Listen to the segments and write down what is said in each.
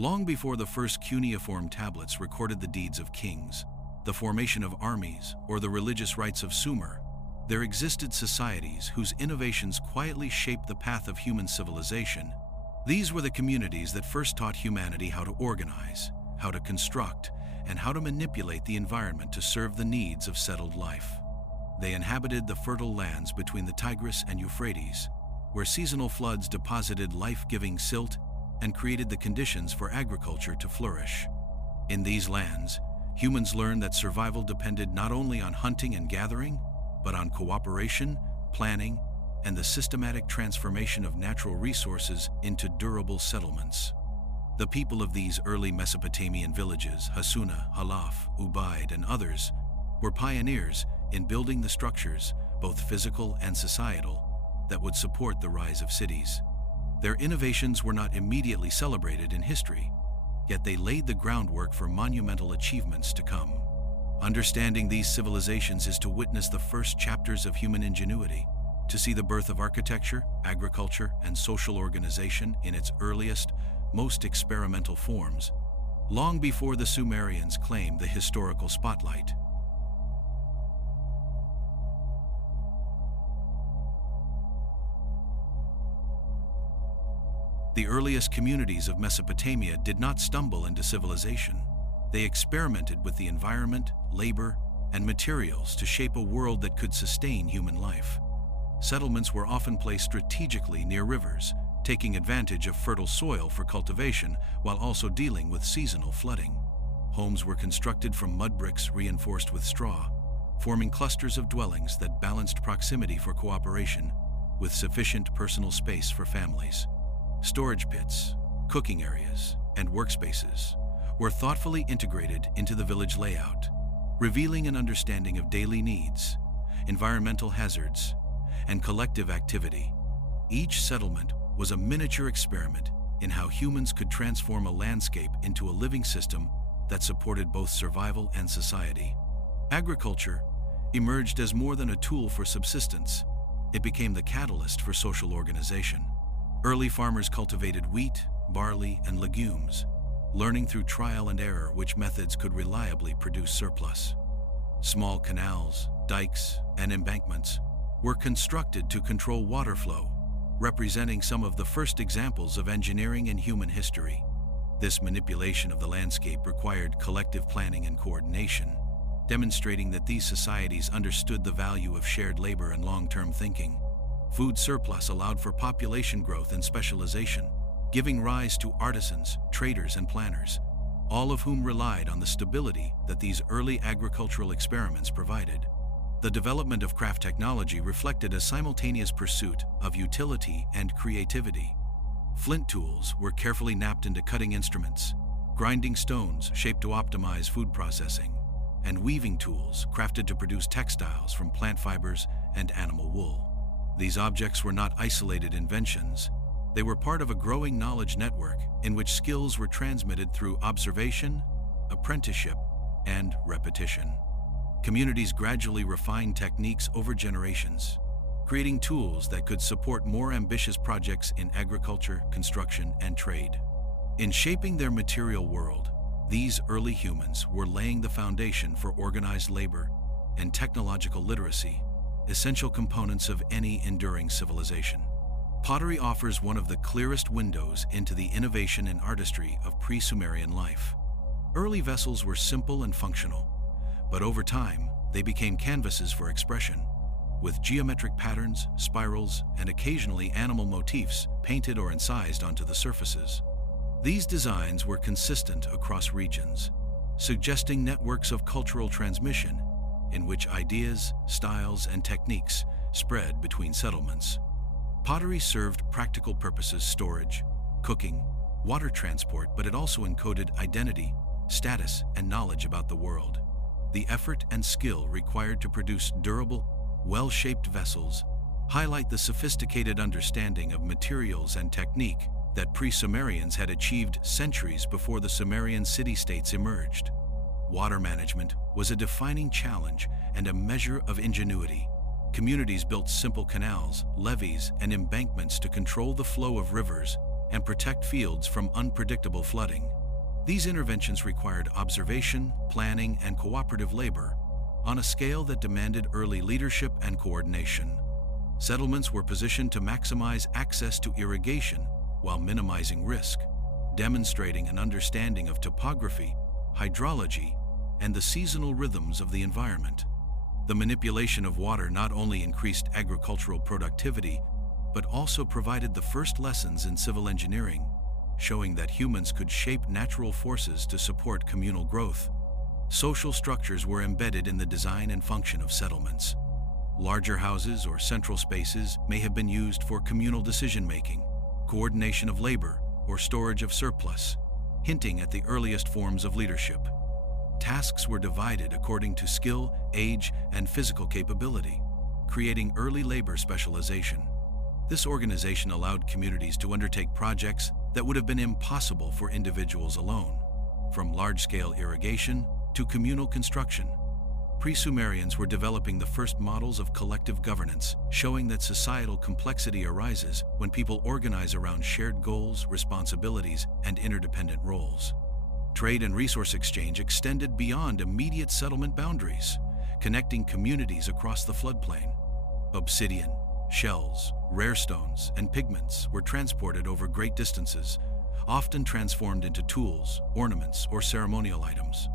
Long before the first cuneiform tablets recorded the deeds of kings, the formation of armies, or the religious rites of Sumer, there existed societies whose innovations quietly shaped the path of human civilization. These were the communities that first taught humanity how to organize, how to construct, and how to manipulate the environment to serve the needs of settled life. They inhabited the fertile lands between the Tigris and Euphrates, where seasonal floods deposited life-giving silt and created the conditions for agriculture to flourish. In these lands, humans learned that survival depended not only on hunting and gathering, but on cooperation, planning, and the systematic transformation of natural resources into durable settlements. The people of these early Mesopotamian villages, Hassuna, Halaf, Ubaid, and others, were pioneers in building the structures, both physical and societal, that would support the rise of cities. Their innovations were not immediately celebrated in history, yet they laid the groundwork for monumental achievements to come. Understanding these civilizations is to witness the first chapters of human ingenuity, to see the birth of architecture, agriculture, and social organization in its earliest, most experimental forms, long before the Sumerians claimed the historical spotlight. The earliest communities of Mesopotamia did not stumble into civilization. They experimented with the environment, labor, and materials to shape a world that could sustain human life. Settlements were often placed strategically near rivers, taking advantage of fertile soil for cultivation while also dealing with seasonal flooding. Homes were constructed from mud bricks reinforced with straw, forming clusters of dwellings that balanced proximity for cooperation with sufficient personal space for families. Storage pits, cooking areas, and workspaces were thoughtfully integrated into the village layout, revealing an understanding of daily needs, environmental hazards, and collective activity. Each settlement was a miniature experiment in how humans could transform a landscape into a living system that supported both survival and society. Agriculture emerged as more than a tool for subsistence. It became the catalyst for social organization. Early farmers cultivated wheat, barley, and legumes, learning through trial and error which methods could reliably produce surplus. Small canals, dikes, and embankments were constructed to control water flow, representing some of the first examples of engineering in human history. This manipulation of the landscape required collective planning and coordination, demonstrating that these societies understood the value of shared labor and long-term thinking. Food surplus allowed for population growth and specialization, giving rise to artisans, traders, and planners, all of whom relied on the stability that these early agricultural experiments provided. The development of craft technology reflected a simultaneous pursuit of utility and creativity. Flint tools were carefully knapped into cutting instruments, grinding stones shaped to optimize food processing, and weaving tools crafted to produce textiles from plant fibers and animal wool. These objects were not isolated inventions. They were part of a growing knowledge network in which skills were transmitted through observation, apprenticeship, and repetition. Communities gradually refined techniques over generations, creating tools that could support more ambitious projects in agriculture, construction, and trade. In shaping their material world, these early humans were laying the foundation for organized labor and technological literacy, essential components of any enduring civilization. Pottery offers one of the clearest windows into the innovation and artistry of pre-Sumerian life. Early vessels were simple and functional, but over time, they became canvases for expression, with geometric patterns, spirals, and occasionally animal motifs painted or incised onto the surfaces. These designs were consistent across regions, suggesting networks of cultural transmission in which ideas, styles, and techniques spread between settlements. Pottery served practical purposes: storage, cooking, water transport, but it also encoded identity, status, and knowledge about the world. The effort and skill required to produce durable, well-shaped vessels highlight the sophisticated understanding of materials and technique that pre-Sumerians had achieved centuries before the Sumerian city-states emerged. Water management was a defining challenge and a measure of ingenuity. Communities built simple canals, levees, and embankments to control the flow of rivers and protect fields from unpredictable flooding. These interventions required observation, planning, and cooperative labor on a scale that demanded early leadership and coordination. Settlements were positioned to maximize access to irrigation while minimizing risk, demonstrating an understanding of topography, hydrology, and the seasonal rhythms of the environment. The manipulation of water not only increased agricultural productivity, but also provided the first lessons in civil engineering, showing that humans could shape natural forces to support communal growth. Social structures were embedded in the design and function of settlements. Larger houses or central spaces may have been used for communal decision-making, coordination of labor, or storage of surplus, hinting at the earliest forms of leadership. Tasks were divided according to skill, age, and physical capability, creating early labor specialization. This organization allowed communities to undertake projects that would have been impossible for individuals alone, from large-scale irrigation to communal construction. Pre-Sumerians were developing the first models of collective governance, showing that societal complexity arises when people organize around shared goals, responsibilities, and interdependent roles. Trade and resource exchange extended beyond immediate settlement boundaries, connecting communities across the floodplain. Obsidian, shells, rare stones, and pigments were transported over great distances, often transformed into tools, ornaments, or ceremonial items.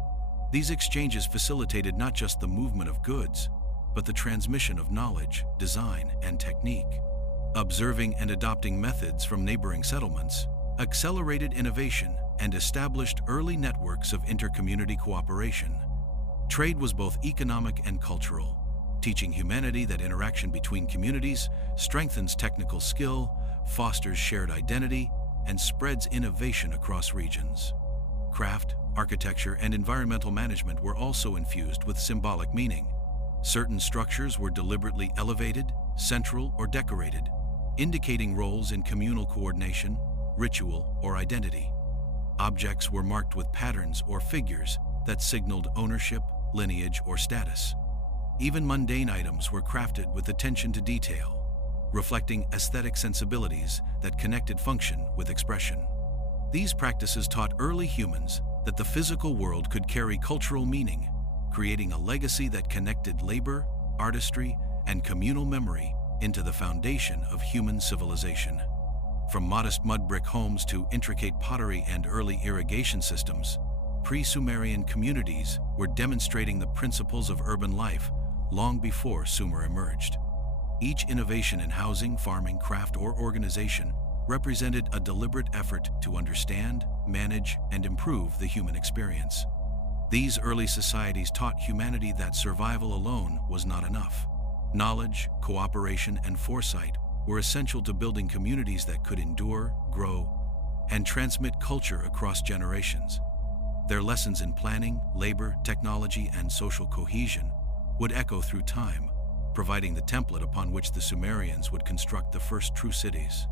These exchanges facilitated not just the movement of goods, but the transmission of knowledge, design, and technique. Observing and adopting methods from neighboring settlements accelerated innovation and established early networks of inter-community cooperation. Trade was both economic and cultural, teaching humanity that interaction between communities strengthens technical skill, fosters shared identity, and spreads innovation across regions. Craft, architecture, and environmental management were also infused with symbolic meaning. Certain structures were deliberately elevated, central, or decorated, indicating roles in communal coordination, ritual, or identity. Objects were marked with patterns or figures that signaled ownership, lineage, or status. Even mundane items were crafted with attention to detail, reflecting aesthetic sensibilities that connected function with expression. These practices taught early humans that the physical world could carry cultural meaning, creating a legacy that connected labor, artistry, and communal memory into the foundation of human civilization. From modest mud brick homes to intricate pottery and early irrigation systems, pre-Sumerian communities were demonstrating the principles of urban life long before Sumer emerged. Each innovation in housing, farming, craft, or organization represented a deliberate effort to understand, manage, and improve the human experience. These early societies taught humanity that survival alone was not enough. Knowledge, cooperation, and foresight were essential to building communities that could endure, grow, and transmit culture across generations. Their lessons in planning, labor, technology, and social cohesion would echo through time, providing the template upon which the Sumerians would construct the first true cities.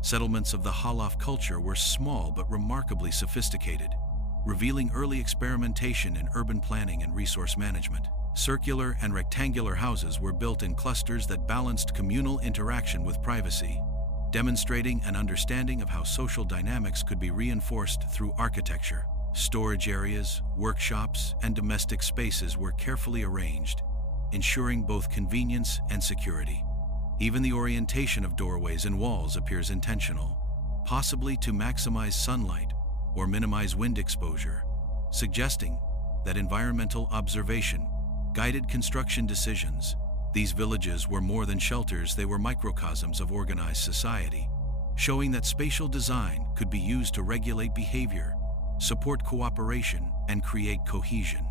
Settlements of the Halaf culture were small but remarkably sophisticated, revealing early experimentation in urban planning and resource management. Circular and rectangular houses were built in clusters that balanced communal interaction with privacy, demonstrating an understanding of how social dynamics could be reinforced through architecture. Storage areas, workshops, and domestic spaces were carefully arranged, ensuring both convenience and security. Even the orientation of doorways and walls appears intentional, possibly to maximize sunlight or minimize wind exposure, suggesting that environmental observation guided construction decisions. These villages were more than shelters, they were microcosms of organized society, showing that spatial design could be used to regulate behavior, support cooperation, and create cohesion.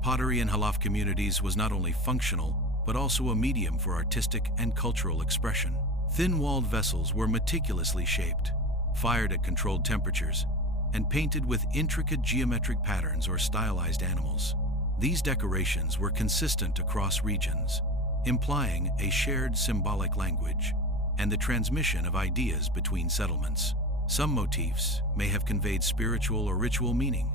Pottery in Halaf communities was not only functional, but also a medium for artistic and cultural expression. Thin-walled vessels were meticulously shaped, fired at controlled temperatures, and painted with intricate geometric patterns or stylized animals. These decorations were consistent across regions, implying a shared symbolic language and the transmission of ideas between settlements. Some motifs may have conveyed spiritual or ritual meaning,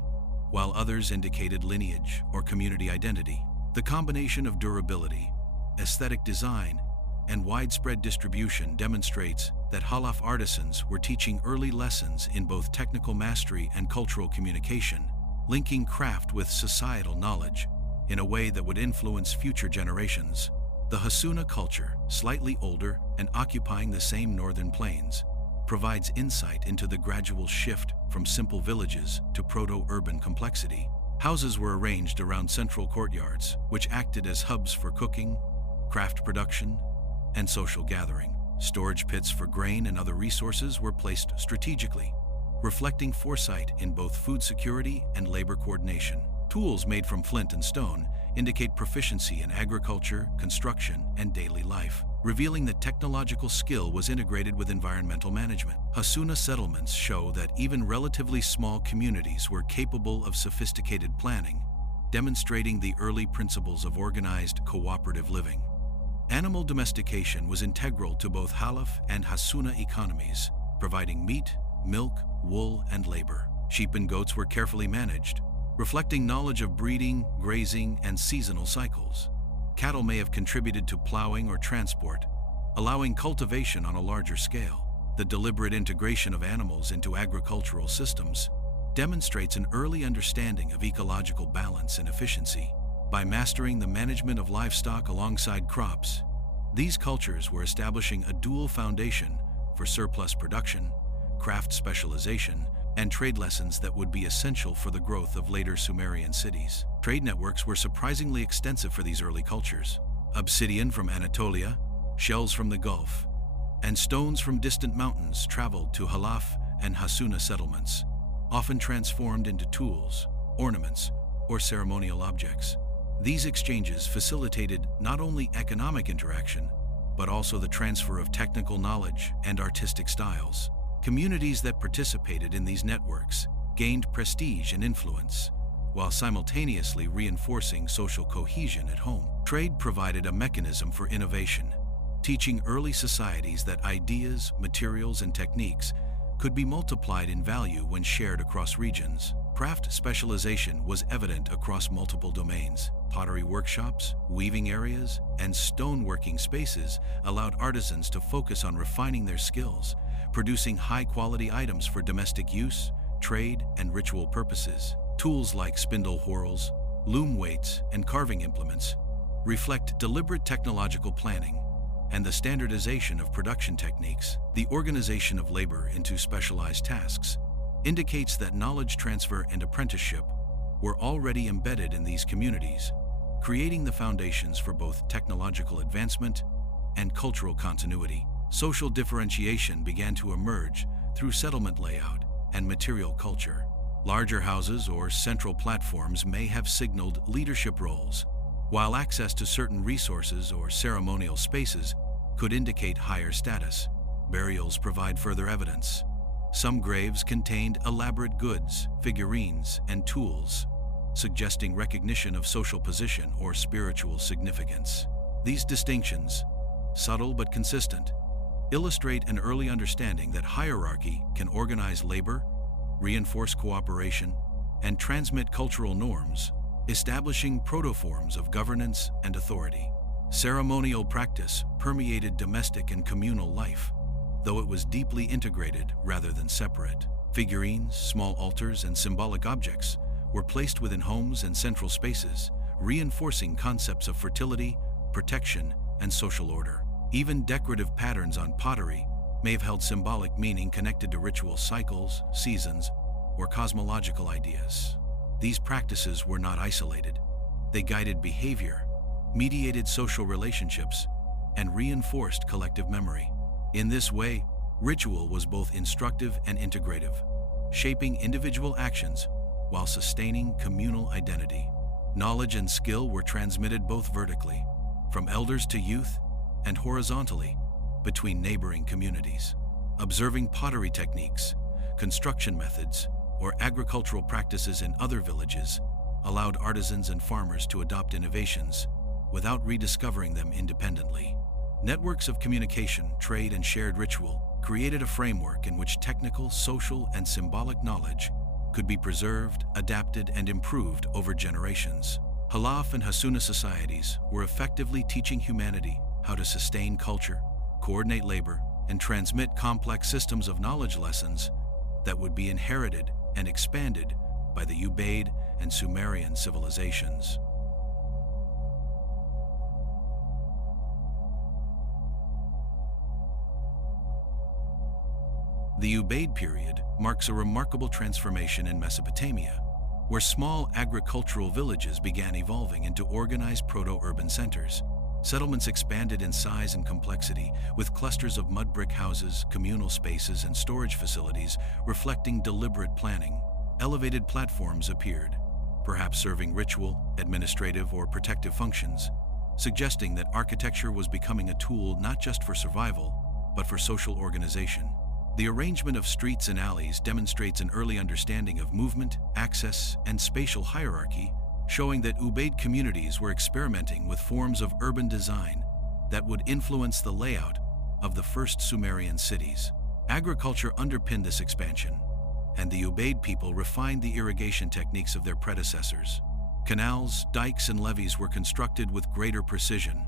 while others indicated lineage or community identity. The combination of durability, aesthetic design, and widespread distribution demonstrates that Halaf artisans were teaching early lessons in both technical mastery and cultural communication, linking craft with societal knowledge in a way that would influence future generations. The Hassuna culture, slightly older and occupying the same northern plains, provides insight into the gradual shift from simple villages to proto-urban complexity. Houses were arranged around central courtyards, which acted as hubs for cooking, craft production, and social gathering. Storage pits for grain and other resources were placed strategically, reflecting foresight in both food security and labor coordination. Tools made from flint and stone indicate proficiency in agriculture, construction, and daily life, revealing that technological skill was integrated with environmental management. Hassuna settlements show that even relatively small communities were capable of sophisticated planning, demonstrating the early principles of organized, cooperative living. Animal domestication was integral to both Halaf and Hassuna economies, providing meat, milk, wool, and labor. Sheep and goats were carefully managed, reflecting knowledge of breeding, grazing, and seasonal cycles. Cattle may have contributed to plowing or transport, allowing cultivation on a larger scale. The deliberate integration of animals into agricultural systems demonstrates an early understanding of ecological balance and efficiency. By mastering the management of livestock alongside crops, these cultures were establishing a dual foundation for surplus production, craft specialization, and trade lessons that would be essential for the growth of later Sumerian cities. Trade networks were surprisingly extensive for these early cultures. Obsidian from Anatolia, shells from the Gulf, and stones from distant mountains traveled to Halaf and Hassuna settlements, often transformed into tools, ornaments, or ceremonial objects. These exchanges facilitated not only economic interaction, but also the transfer of technical knowledge and artistic styles. Communities that participated in these networks gained prestige and influence, while simultaneously reinforcing social cohesion at home. Trade provided a mechanism for innovation, teaching early societies that ideas, materials, and techniques could be multiplied in value when shared across regions. Craft specialization was evident across multiple domains. Pottery workshops, weaving areas, and stoneworking spaces allowed artisans to focus on refining their skills, producing high-quality items for domestic use, trade, and ritual purposes. Tools like spindle whorls, loom weights, and carving implements reflect deliberate technological planning and the standardization of production techniques. The organization of labor into specialized tasks indicates that knowledge transfer and apprenticeship were already embedded in these communities, creating the foundations for both technological advancement and cultural continuity. Social differentiation began to emerge through settlement layout and material culture. Larger houses or central platforms may have signaled leadership roles, while access to certain resources or ceremonial spaces could indicate higher status. Burials provide further evidence. Some graves contained elaborate goods, figurines, and tools, suggesting recognition of social position or spiritual significance. These distinctions, subtle but consistent, illustrate an early understanding that hierarchy can organize labor, reinforce cooperation, and transmit cultural norms, establishing protoforms of governance and authority. Ceremonial practice permeated domestic and communal life, though it was deeply integrated rather than separate. Figurines, small altars, and symbolic objects were placed within homes and central spaces, reinforcing concepts of fertility, protection, and social order. Even decorative patterns on pottery may have held symbolic meaning connected to ritual cycles, seasons, or cosmological ideas. These practices were not isolated. They guided behavior, mediated social relationships, and reinforced collective memory. In this way, ritual was both instructive and integrative, shaping individual actions while sustaining communal identity. Knowledge and skill were transmitted both vertically, from elders to youth, and horizontally, between neighboring communities. Observing pottery techniques, construction methods, or agricultural practices in other villages allowed artisans and farmers to adopt innovations without rediscovering them independently. Networks of communication, trade, and shared ritual created a framework in which technical, social, and symbolic knowledge could be preserved, adapted, and improved over generations. Halaf and Hasuna societies were effectively teaching humanity how to sustain culture, coordinate labor, and transmit complex systems of knowledge lessons that would be inherited and expanded by the Ubaid and Sumerian civilizations. The Ubaid period marks a remarkable transformation in Mesopotamia, where small agricultural villages began evolving into organized proto-urban centers. Settlements expanded in size and complexity, with clusters of mud brick houses, communal spaces, and storage facilities reflecting deliberate planning. Elevated platforms appeared, perhaps serving ritual, administrative, or protective functions, suggesting that architecture was becoming a tool not just for survival, but for social organization. The arrangement of streets and alleys demonstrates an early understanding of movement, access, and spatial hierarchy, showing that Ubaid communities were experimenting with forms of urban design that would influence the layout of the first Sumerian cities. Agriculture underpinned this expansion, and the Ubaid people refined the irrigation techniques of their predecessors. Canals, dikes, and levees were constructed with greater precision,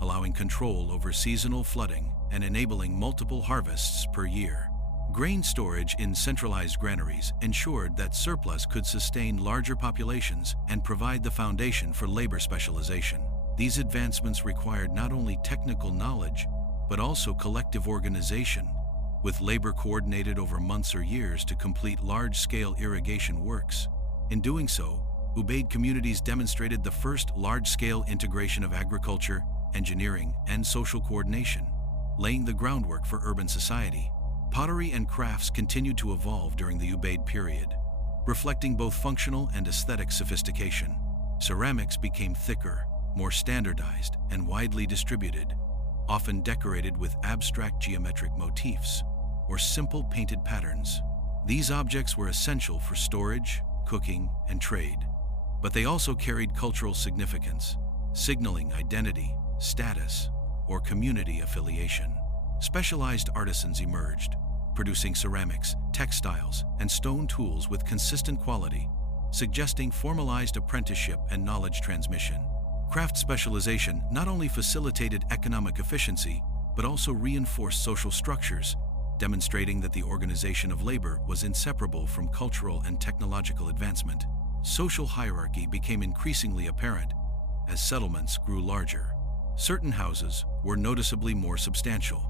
allowing control over seasonal flooding and enabling multiple harvests per year. Grain storage in centralized granaries ensured that surplus could sustain larger populations and provide the foundation for labor specialization. These advancements required not only technical knowledge, but also collective organization, with labor coordinated over months or years to complete large-scale irrigation works. In doing so, Ubaid communities demonstrated the first large-scale integration of agriculture, engineering, and social coordination, laying the groundwork for urban society. Pottery and crafts continued to evolve during the Ubaid period, reflecting both functional and aesthetic sophistication. Ceramics became thicker, more standardized, and widely distributed, often decorated with abstract geometric motifs or simple painted patterns. These objects were essential for storage, cooking, and trade, but they also carried cultural significance, signaling identity, status, or community affiliation. Specialized artisans emerged, producing ceramics, textiles, and stone tools with consistent quality, suggesting formalized apprenticeship and knowledge transmission. Craft specialization not only facilitated economic efficiency, but also reinforced social structures, demonstrating that the organization of labor was inseparable from cultural and technological advancement. Social hierarchy became increasingly apparent as settlements grew larger. Certain houses were noticeably more substantial,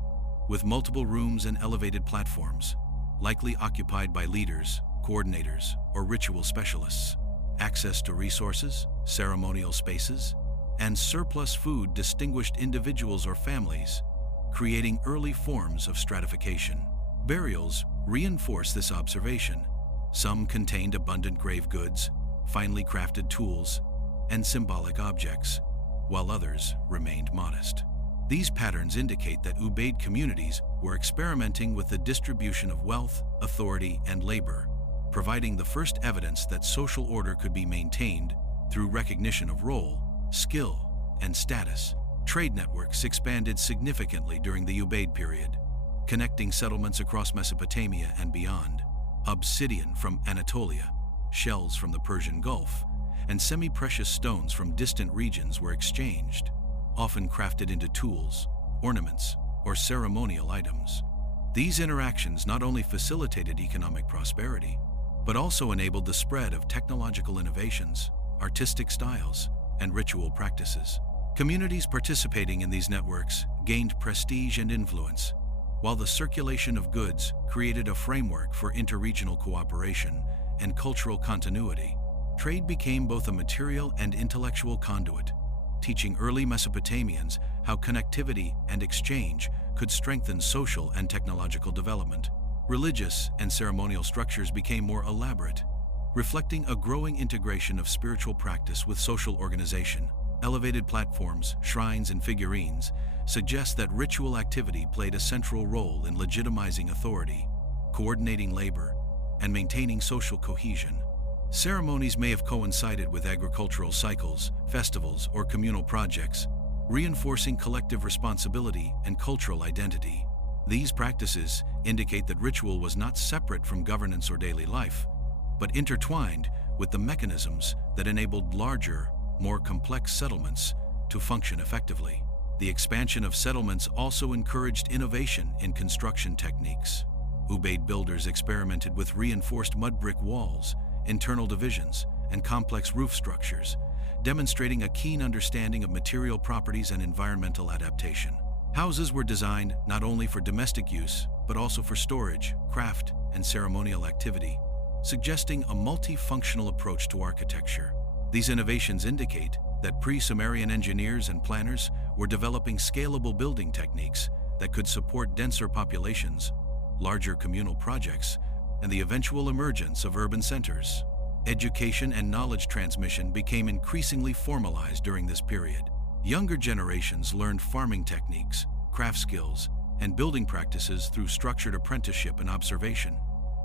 with multiple rooms and elevated platforms, likely occupied by leaders, coordinators, or ritual specialists. Access to resources, ceremonial spaces, and surplus food distinguished individuals or families, creating early forms of stratification. Burials reinforced this observation. Some contained abundant grave goods, finely crafted tools, and symbolic objects, while others remained modest. These patterns indicate that Ubaid communities were experimenting with the distribution of wealth, authority, and labor, providing the first evidence that social order could be maintained through recognition of role, skill, and status. Trade networks expanded significantly during the Ubaid period, connecting settlements across Mesopotamia and beyond. Obsidian from Anatolia, shells from the Persian Gulf, and semi-precious stones from distant regions were exchanged, often crafted into tools, ornaments, or ceremonial items. These interactions not only facilitated economic prosperity, but also enabled the spread of technological innovations, artistic styles, and ritual practices. Communities participating in these networks gained prestige and influence, while the circulation of goods created a framework for interregional cooperation and cultural continuity. Trade became both a material and intellectual conduit, teaching early Mesopotamians how connectivity and exchange could strengthen social and technological development. Religious and ceremonial structures became more elaborate, reflecting a growing integration of spiritual practice with social organization. Elevated platforms, shrines, and figurines suggest that ritual activity played a central role in legitimizing authority, coordinating labor, and maintaining social cohesion. Ceremonies may have coincided with agricultural cycles, festivals, or communal projects, reinforcing collective responsibility and cultural identity. These practices indicate that ritual was not separate from governance or daily life, but intertwined with the mechanisms that enabled larger, more complex settlements to function effectively. The expansion of settlements also encouraged innovation in construction techniques. Ubaid builders experimented with reinforced mud brick walls, internal divisions, and complex roof structures, demonstrating a keen understanding of material properties and environmental adaptation. Houses were designed not only for domestic use, but also for storage, craft, and ceremonial activity, suggesting a multifunctional approach to architecture. These innovations indicate that pre-Sumerian engineers and planners were developing scalable building techniques that could support denser populations, larger communal projects, and the eventual emergence of urban centers. Education and knowledge transmission became increasingly formalized during this period. Younger generations learned farming techniques, craft skills, and building practices through structured apprenticeship and observation,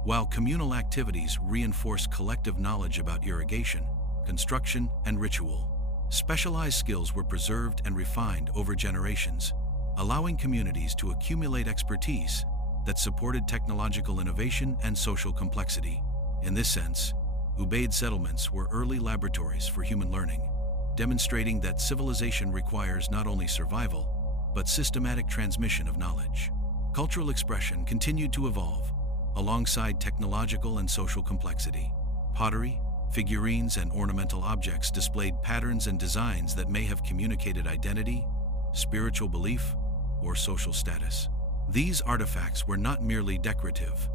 while communal activities reinforced collective knowledge about irrigation, construction, and ritual. Specialized skills were preserved and refined over generations, allowing communities to accumulate expertise that supported technological innovation and social complexity. In this sense, Ubaid settlements were early laboratories for human learning, demonstrating that civilization requires not only survival, but systematic transmission of knowledge. Cultural expression continued to evolve alongside technological and social complexity. Pottery, figurines, and ornamental objects displayed patterns and designs that may have communicated identity, spiritual belief, or social status. These artifacts were not merely decorative.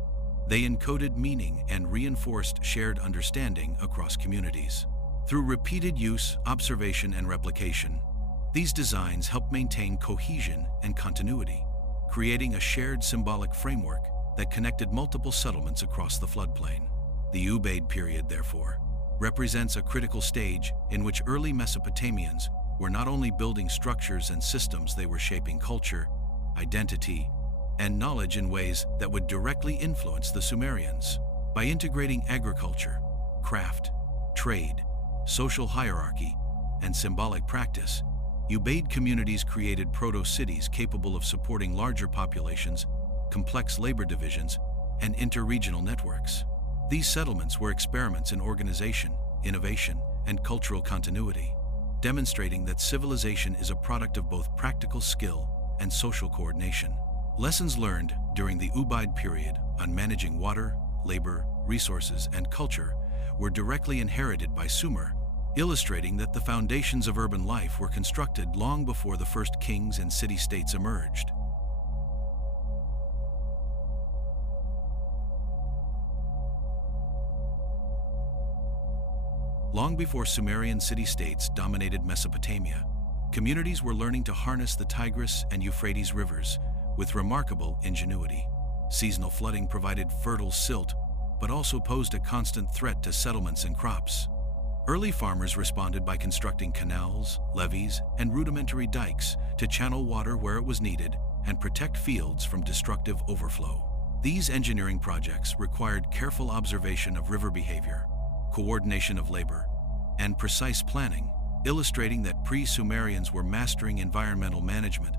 They encoded meaning and reinforced shared understanding across communities. Through repeated use, observation, and replication, these designs helped maintain cohesion and continuity, creating a shared symbolic framework that connected multiple settlements across the floodplain. The Ubaid period, therefore, represents a critical stage in which early Mesopotamians were not only building structures and systems, they were shaping culture, identity, and knowledge in ways that would directly influence the Sumerians. By integrating agriculture, craft, trade, social hierarchy, and symbolic practice, Ubaid communities created proto-cities capable of supporting larger populations, complex labor divisions, and interregional networks. These settlements were experiments in organization, innovation, and cultural continuity, demonstrating that civilization is a product of both practical skill and social coordination. Lessons learned during the Ubaid period on managing water, labor, resources, and culture were directly inherited by Sumer, illustrating that the foundations of urban life were constructed long before the first kings and city-states emerged. Long before Sumerian city-states dominated Mesopotamia, communities were learning to harness the Tigris and Euphrates rivers with remarkable ingenuity. Seasonal flooding provided fertile silt, but also posed a constant threat to settlements and crops. Early farmers responded by constructing canals, levees, and rudimentary dikes to channel water where it was needed and protect fields from destructive overflow. These engineering projects required careful observation of river behavior, coordination of labor, and precise planning, illustrating that pre-Sumerians were mastering environmental management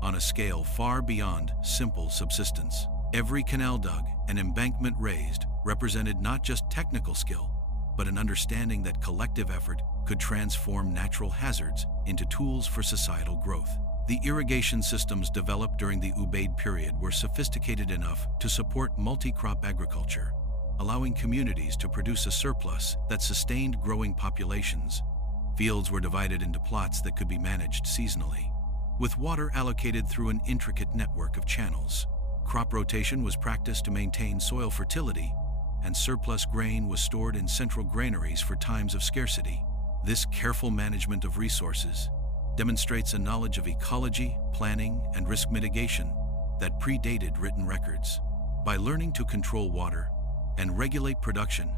on a scale far beyond simple subsistence. Every canal dug and embankment raised represented not just technical skill, but an understanding that collective effort could transform natural hazards into tools for societal growth. The irrigation systems developed during the Ubaid period were sophisticated enough to support multi-crop agriculture, allowing communities to produce a surplus that sustained growing populations. Fields were divided into plots that could be managed seasonally, with water allocated through an intricate network of channels. Crop rotation was practiced to maintain soil fertility, and surplus grain was stored in central granaries for times of scarcity. This careful management of resources demonstrates a knowledge of ecology, planning, and risk mitigation that predated written records. By learning to control water and regulate production,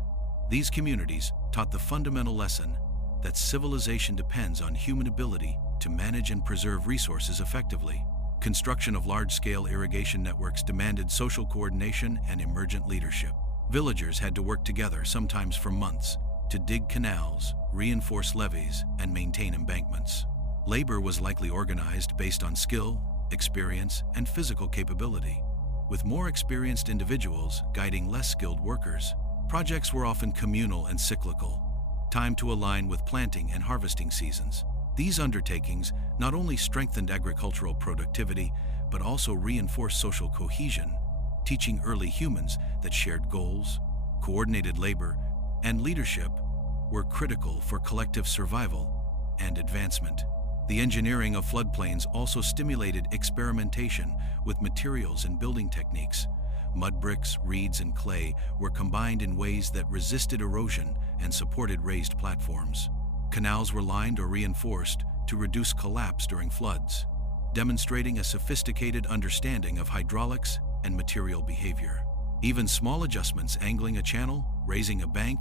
these communities taught the fundamental lesson that civilization depends on human ability to manage and preserve resources effectively. Construction of large-scale irrigation networks demanded social coordination and emergent leadership. Villagers had to work together, sometimes for months, to dig canals, reinforce levees, and maintain embankments. Labor was likely organized based on skill, experience, and physical capability, with more experienced individuals guiding less skilled workers. Projects were often communal and cyclical, timed to align with planting and harvesting seasons. These undertakings not only strengthened agricultural productivity, but also reinforced social cohesion, teaching early humans that shared goals, coordinated labor, and leadership were critical for collective survival and advancement. The engineering of floodplains also stimulated experimentation with materials and building techniques. Mud bricks, reeds, and clay were combined in ways that resisted erosion and supported raised platforms. Canals were lined or reinforced to reduce collapse during floods, demonstrating a sophisticated understanding of hydraulics and material behavior. Even small adjustments, angling a channel, raising a bank,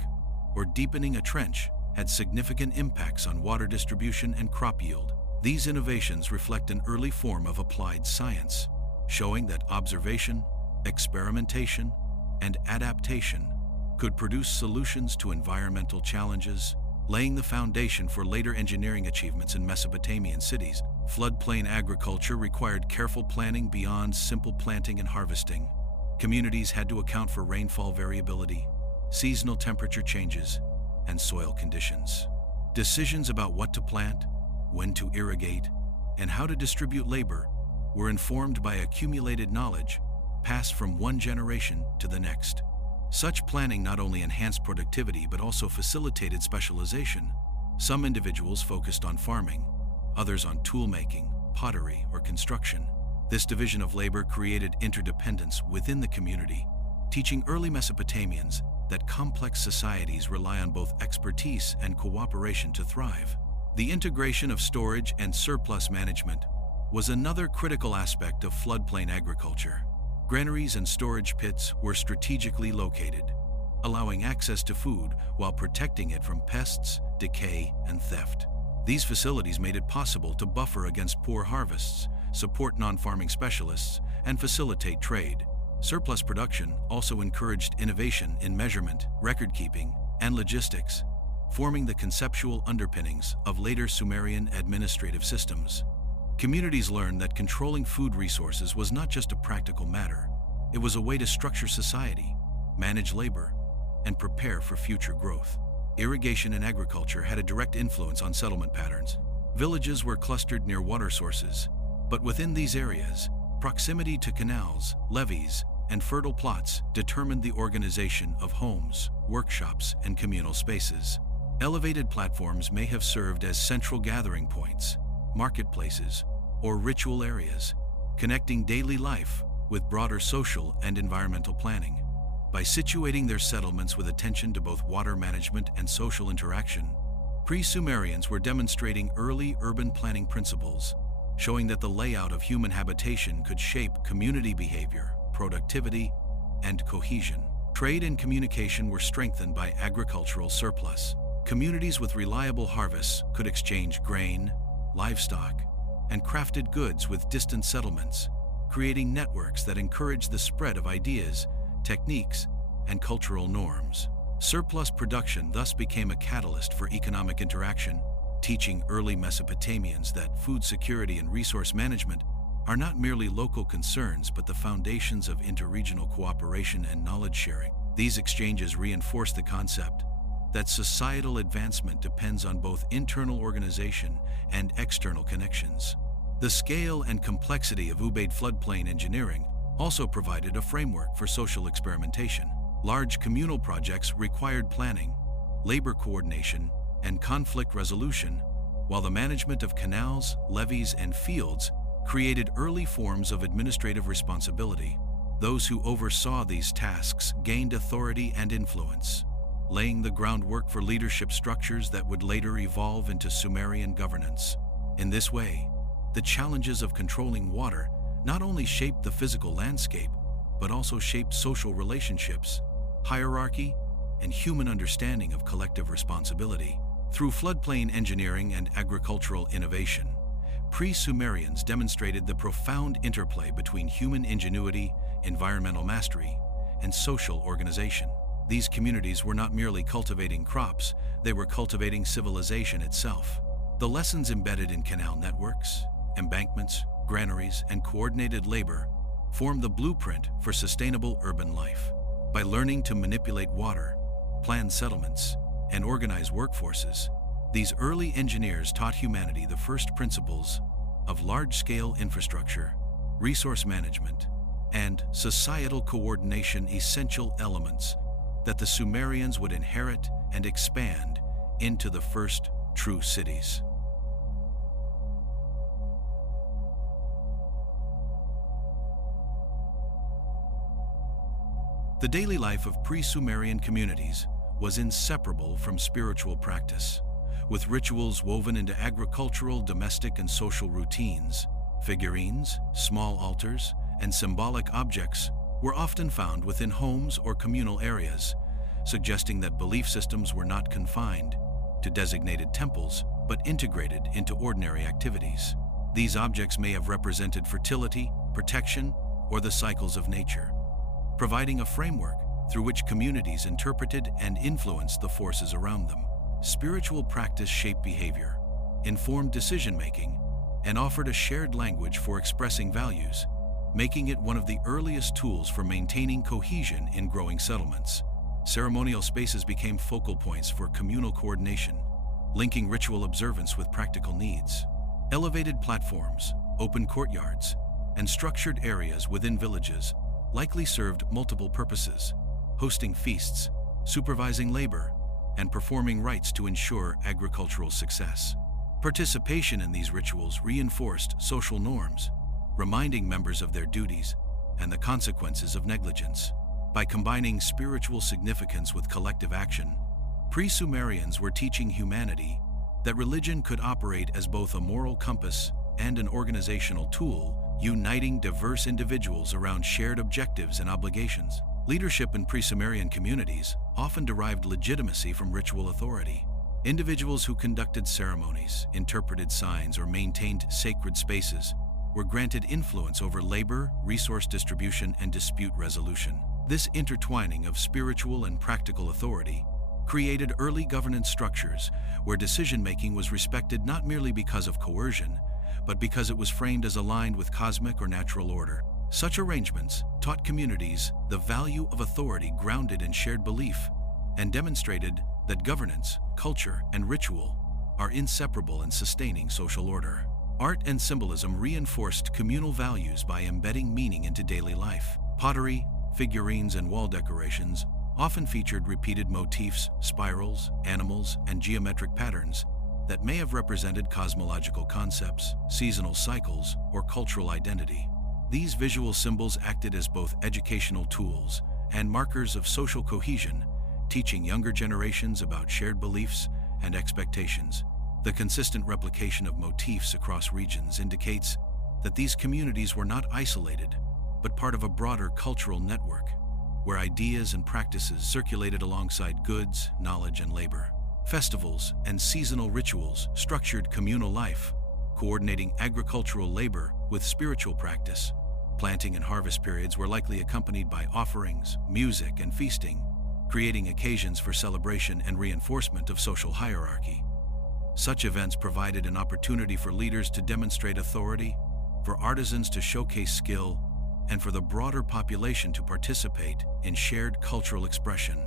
or deepening a trench, had significant impacts on water distribution and crop yield. These innovations reflect an early form of applied science, showing that observation, experimentation, and adaptation could produce solutions to environmental challenges, laying the foundation for later engineering achievements in Mesopotamian cities. Floodplain agriculture required careful planning beyond simple planting and harvesting. Communities had to account for rainfall variability, seasonal temperature changes, and soil conditions. Decisions about what to plant, when to irrigate, and how to distribute labor were informed by accumulated knowledge passed from one generation to the next. Such planning not only enhanced productivity but also facilitated specialization. Some individuals focused on farming, others on tool-making, pottery, or construction. This division of labor created interdependence within the community, teaching early Mesopotamians that complex societies rely on both expertise and cooperation to thrive. The integration of storage and surplus management was another critical aspect of floodplain agriculture. Granaries and storage pits were strategically located, allowing access to food while protecting it from pests, decay, and theft. These facilities made it possible to buffer against poor harvests, support non-farming specialists, and facilitate trade. Surplus production also encouraged innovation in measurement, record-keeping, and logistics, forming the conceptual underpinnings of later Sumerian administrative systems. Communities learned that controlling food resources was not just a practical matter. It was a way to structure society, manage labor, and prepare for future growth. Irrigation and agriculture had a direct influence on settlement patterns. Villages were clustered near water sources, but within these areas, proximity to canals, levees, and fertile plots determined the organization of homes, workshops, and communal spaces. Elevated platforms may have served as central gathering points, marketplaces, or ritual areas, connecting daily life with broader social and environmental planning. By situating their settlements with attention to both water management and social interaction, pre-Sumerians were demonstrating early urban planning principles, showing that the layout of human habitation could shape community behavior, productivity, and cohesion. Trade and communication were strengthened by agricultural surplus. Communities with reliable harvests could exchange grain, livestock, and crafted goods with distant settlements, creating networks that encouraged the spread of ideas, techniques, and cultural norms. Surplus production thus became a catalyst for economic interaction, teaching early Mesopotamians that food security and resource management are not merely local concerns but the foundations of interregional cooperation and knowledge sharing. These exchanges reinforce the concept that societal advancement depends on both internal organization and external connections. The scale and complexity of Ubaid floodplain engineering also provided a framework for social experimentation. Large communal projects required planning, labor coordination, and conflict resolution, while the management of canals, levees, and fields created early forms of administrative responsibility. Those who oversaw these tasks gained authority and influence, laying the groundwork for leadership structures that would later evolve into Sumerian governance. In this way, the challenges of controlling water not only shaped the physical landscape, but also shaped social relationships, hierarchy, and human understanding of collective responsibility. Through floodplain engineering and agricultural innovation, pre-Sumerians demonstrated the profound interplay between human ingenuity, environmental mastery, and social organization. These communities were not merely cultivating crops, they were cultivating civilization itself. The lessons embedded in canal networks, embankments, granaries, and coordinated labor form the blueprint for sustainable urban life. By learning to manipulate water, plan settlements, and organize workforces, these early engineers taught humanity the first principles of large-scale infrastructure, resource management, and societal coordination, essential elements that the Sumerians would inherit and expand into the first true cities. The daily life of pre-Sumerian communities was inseparable from spiritual practice, with rituals woven into agricultural, domestic, and social routines. Figurines, small altars, and symbolic objects were often found within homes or communal areas, suggesting that belief systems were not confined to designated temples, but integrated into ordinary activities. These objects may have represented fertility, protection, or the cycles of nature, providing a framework through which communities interpreted and influenced the forces around them. Spiritual practice shaped behavior, informed decision-making, and offered a shared language for expressing values, making it one of the earliest tools for maintaining cohesion in growing settlements. Ceremonial spaces became focal points for communal coordination, linking ritual observance with practical needs. Elevated platforms, open courtyards, and structured areas within villages likely served multiple purposes, hosting feasts, supervising labor, and performing rites to ensure agricultural success. Participation in these rituals reinforced social norms, reminding members of their duties and the consequences of negligence. By combining spiritual significance with collective action, pre-Sumerians were teaching humanity that religion could operate as both a moral compass and an organizational tool, uniting diverse individuals around shared objectives and obligations. Leadership in pre-Sumerian communities often derived legitimacy from ritual authority. Individuals who conducted ceremonies, interpreted signs, or maintained sacred spaces were granted influence over labor, resource distribution, and dispute resolution. This intertwining of spiritual and practical authority created early governance structures where decision-making was respected not merely because of coercion, but because it was framed as aligned with cosmic or natural order. Such arrangements taught communities the value of authority grounded in shared belief and demonstrated that governance, culture, and ritual are inseparable in sustaining social order. Art and symbolism reinforced communal values by embedding meaning into daily life. Pottery, figurines, and wall decorations often featured repeated motifs, spirals, animals, and geometric patterns that may have represented cosmological concepts, seasonal cycles, or cultural identity. These visual symbols acted as both educational tools and markers of social cohesion, teaching younger generations about shared beliefs and expectations. The consistent replication of motifs across regions indicates that these communities were not isolated, but part of a broader cultural network, where ideas and practices circulated alongside goods, knowledge, and labor. Festivals and seasonal rituals structured communal life, coordinating agricultural labor with spiritual practice. Planting and harvest periods were likely accompanied by offerings, music, and feasting, creating occasions for celebration and reinforcement of social hierarchy. Such events provided an opportunity for leaders to demonstrate authority, for artisans to showcase skill, and for the broader population to participate in shared cultural expression.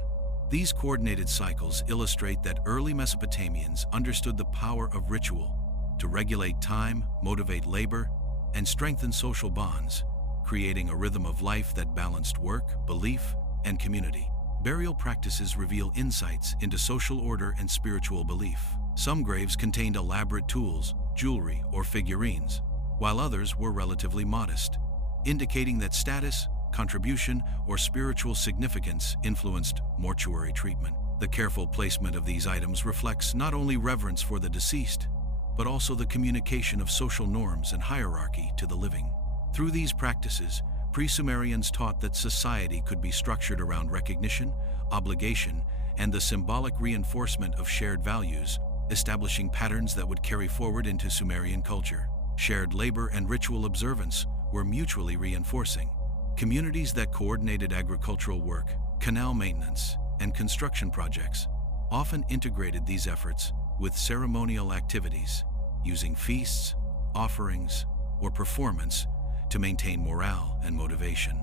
These coordinated cycles illustrate that early Mesopotamians understood the power of ritual to regulate time, motivate labor, and strengthen social bonds, creating a rhythm of life that balanced work, belief, and community. Burial practices reveal insights into social order and spiritual belief. Some graves contained elaborate tools, jewelry, or figurines, while others were relatively modest, indicating that status, contribution, or spiritual significance influenced mortuary treatment. The careful placement of these items reflects not only reverence for the deceased, but also the communication of social norms and hierarchy to the living. Through these practices, pre-Sumerians taught that society could be structured around recognition, obligation, and the symbolic reinforcement of shared values, establishing patterns that would carry forward into Sumerian culture. Shared labor and ritual observance were mutually reinforcing. Communities that coordinated agricultural work, canal maintenance, and construction projects often integrated these efforts with ceremonial activities, using feasts, offerings, or performance to maintain morale and motivation.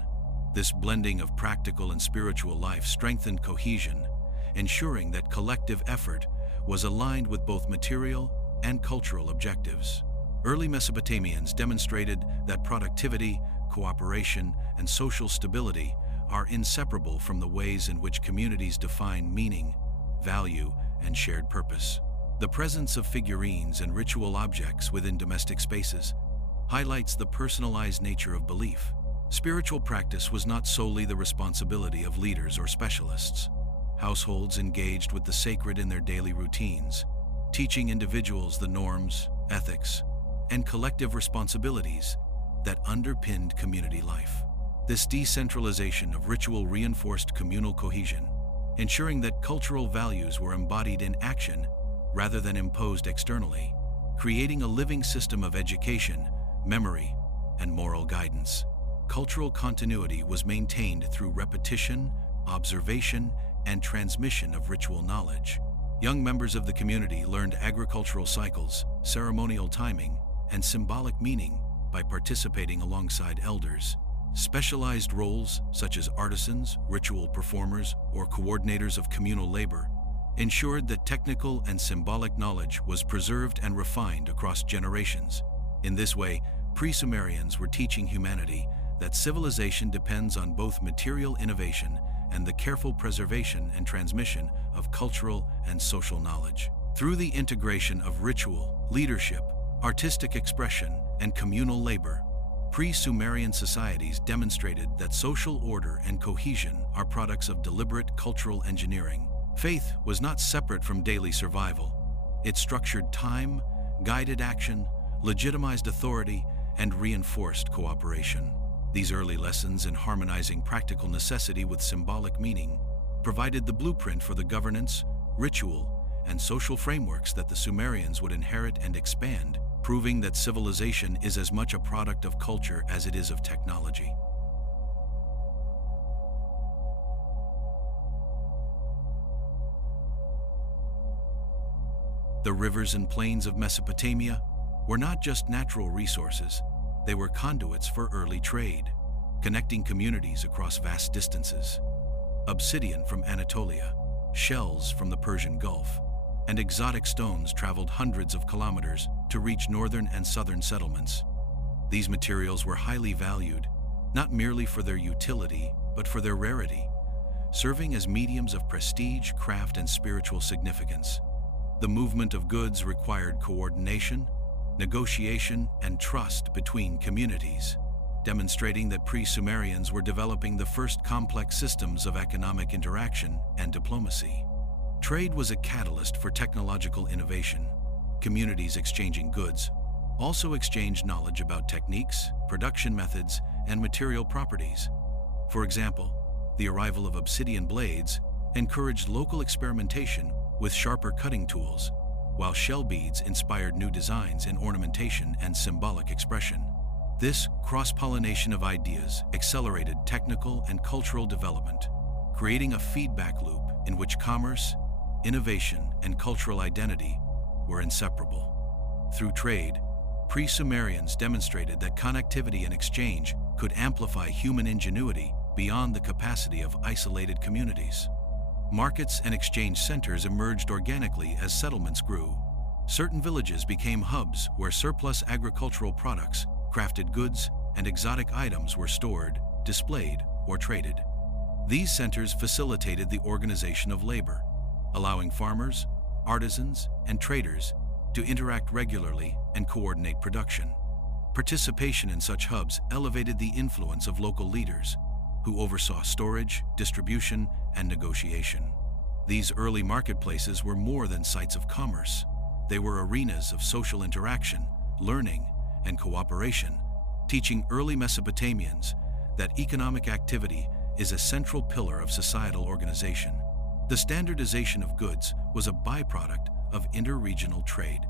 This blending of practical and spiritual life strengthened cohesion, ensuring that collective effort was aligned with both material and cultural objectives. Early Mesopotamians demonstrated that productivity, cooperation, and social stability are inseparable from the ways in which communities define meaning, value, and shared purpose. The presence of figurines and ritual objects within domestic spaces highlights the personalized nature of belief. Spiritual practice was not solely the responsibility of leaders or specialists. Households engaged with the sacred in their daily routines, teaching individuals the norms, ethics, and collective responsibilities that underpinned community life. This decentralization of ritual reinforced communal cohesion, ensuring that cultural values were embodied in action rather than imposed externally, creating a living system of education, memory, and moral guidance. Cultural continuity was maintained through repetition, observation, and transmission of ritual knowledge. Young members of the community learned agricultural cycles, ceremonial timing, and symbolic meaning by participating alongside elders. Specialized roles, such as artisans, ritual performers, or coordinators of communal labor, ensured that technical and symbolic knowledge was preserved and refined across generations. In this way, pre-Sumerians were teaching humanity that civilization depends on both material innovation and the careful preservation and transmission of cultural and social knowledge. Through the integration of ritual, leadership, artistic expression, and communal labor, pre-Sumerian societies demonstrated that social order and cohesion are products of deliberate cultural engineering. Faith was not separate from daily survival. It structured time, guided action, legitimized authority, and reinforced cooperation. These early lessons in harmonizing practical necessity with symbolic meaning provided the blueprint for the governance, ritual, and social frameworks that the Sumerians would inherit and expand, proving that civilization is as much a product of culture as it is of technology. The rivers and plains of Mesopotamia were not just natural resources, they were conduits for early trade, connecting communities across vast distances. Obsidian from Anatolia, shells from the Persian Gulf, and exotic stones traveled hundreds of kilometers to reach northern and southern settlements. These materials were highly valued, not merely for their utility, but for their rarity, serving as mediums of prestige, craft, and spiritual significance. The movement of goods required coordination, negotiation, and trust between communities, demonstrating that pre-Sumerians were developing the first complex systems of economic interaction and diplomacy. Trade was a catalyst for technological innovation. Communities exchanging goods also exchanged knowledge about techniques, production methods, and material properties. For example, the arrival of obsidian blades encouraged local experimentation with sharper cutting tools, while shell beads inspired new designs in ornamentation and symbolic expression. This cross-pollination of ideas accelerated technical and cultural development, creating a feedback loop in which commerce, innovation, and cultural identity were inseparable. Through trade, pre-Sumerians demonstrated that connectivity and exchange could amplify human ingenuity beyond the capacity of isolated communities. Markets and exchange centers emerged organically as settlements grew. Certain villages became hubs where surplus agricultural products, crafted goods, and exotic items were stored, displayed, or traded. These centers facilitated the organization of labor, allowing farmers, artisans, and traders to interact regularly and coordinate production. Participation in such hubs elevated the influence of local leaders, who oversaw storage, distribution, and negotiation. These early marketplaces were more than sites of commerce. They were arenas of social interaction, learning, and cooperation, teaching early Mesopotamians that economic activity is a central pillar of societal organization. The standardization of goods was a byproduct of interregional trade.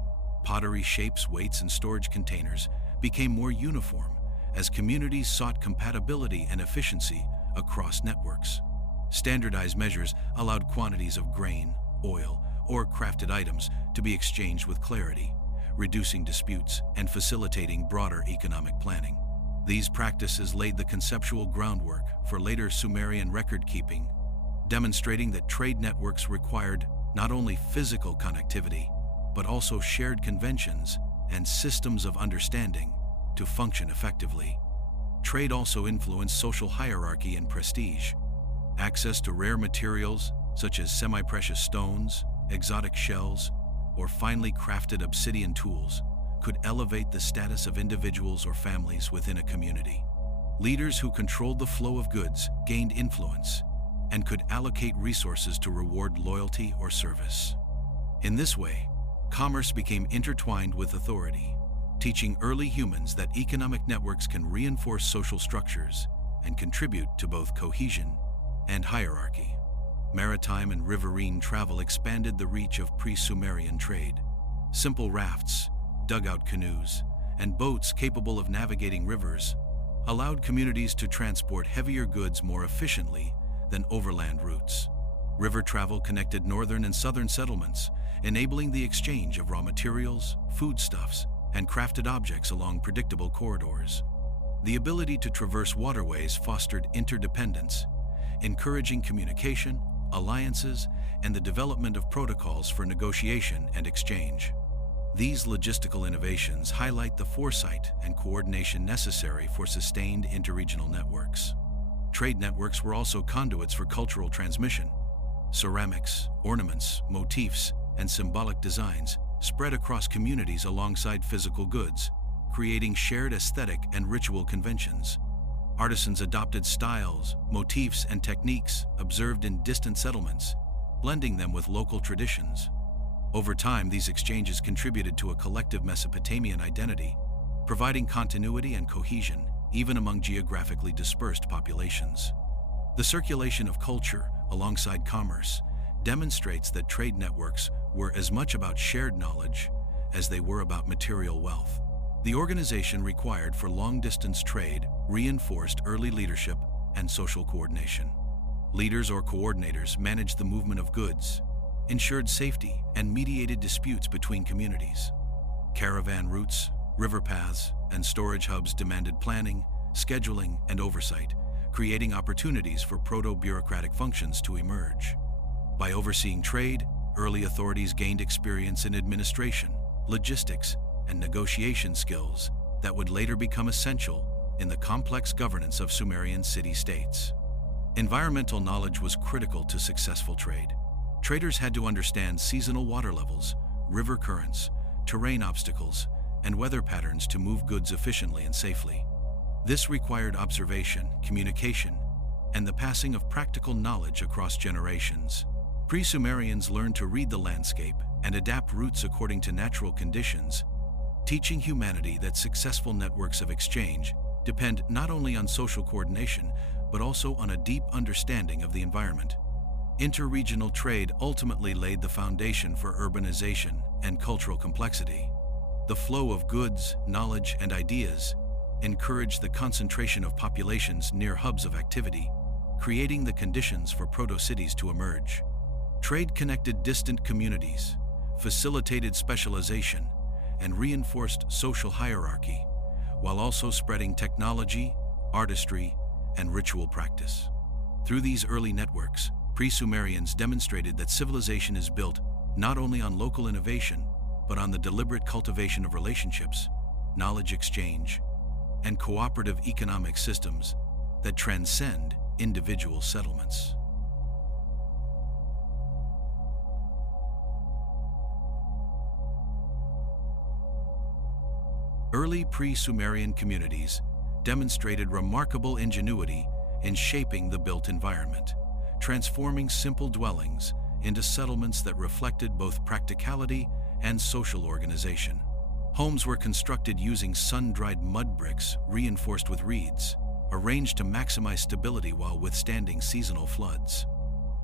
Pottery shapes, weights, and storage containers became more uniform as communities sought compatibility and efficiency across networks. Standardized measures allowed quantities of grain, oil, or crafted items to be exchanged with clarity, reducing disputes and facilitating broader economic planning. These practices laid the conceptual groundwork for later Sumerian record-keeping, demonstrating that trade networks required not only physical connectivity, but also shared conventions and systems of understanding to function effectively. Trade also influenced social hierarchy and prestige. Access to rare materials, such as semi-precious stones, exotic shells, or finely crafted obsidian tools, could elevate the status of individuals or families within a community. Leaders who controlled the flow of goods gained influence and could allocate resources to reward loyalty or service. In this way, commerce became intertwined with authority, teaching early humans that economic networks can reinforce social structures and contribute to both cohesion and hierarchy. Maritime and riverine travel expanded the reach of pre-Sumerian trade. Simple rafts, dugout canoes, and boats capable of navigating rivers allowed communities to transport heavier goods more efficiently than overland routes. River travel connected northern and southern settlements, enabling the exchange of raw materials, foodstuffs, and crafted objects along predictable corridors. The ability to traverse waterways fostered interdependence, encouraging communication, alliances, and the development of protocols for negotiation and exchange. These logistical innovations highlight the foresight and coordination necessary for sustained interregional networks. Trade networks were also conduits for cultural transmission. Ceramics, ornaments, motifs, and symbolic designs spread across communities alongside physical goods, creating shared aesthetic and ritual conventions. Artisans adopted styles, motifs, and techniques observed in distant settlements, blending them with local traditions. Over time, these exchanges contributed to a collective Mesopotamian identity, providing continuity and cohesion even among geographically dispersed populations. The circulation of culture alongside commerce demonstrates that trade networks were as much about shared knowledge as they were about material wealth. The organization required for long-distance trade reinforced early leadership and social coordination. Leaders or coordinators managed the movement of goods, ensured safety, and mediated disputes between communities. Caravan routes, river paths, and storage hubs demanded planning, scheduling, and oversight, creating opportunities for proto-bureaucratic functions to emerge. By overseeing trade, early authorities gained experience in administration, logistics, and negotiation skills that would later become essential in the complex governance of Sumerian city-states. Environmental knowledge was critical to successful trade. Traders had to understand seasonal water levels, river currents, terrain obstacles, and weather patterns to move goods efficiently and safely. This required observation, communication, and the passing of practical knowledge across generations. Pre-Sumerians learned to read the landscape and adapt routes according to natural conditions, teaching humanity that successful networks of exchange depend not only on social coordination, but also on a deep understanding of the environment. Interregional trade ultimately laid the foundation for urbanization and cultural complexity. The flow of goods, knowledge, and ideas encouraged the concentration of populations near hubs of activity, creating the conditions for proto-cities to emerge. Trade connected distant communities, facilitated specialization, and reinforced social hierarchy, while also spreading technology, artistry, and ritual practice. Through these early networks, pre-Sumerians demonstrated that civilization is built not only on local innovation, but on the deliberate cultivation of relationships, knowledge exchange, and cooperative economic systems that transcend individual settlements. Early pre-Sumerian communities demonstrated remarkable ingenuity in shaping the built environment, transforming simple dwellings into settlements that reflected both practicality and social organization. Homes were constructed using sun-dried mud bricks reinforced with reeds, arranged to maximize stability while withstanding seasonal floods.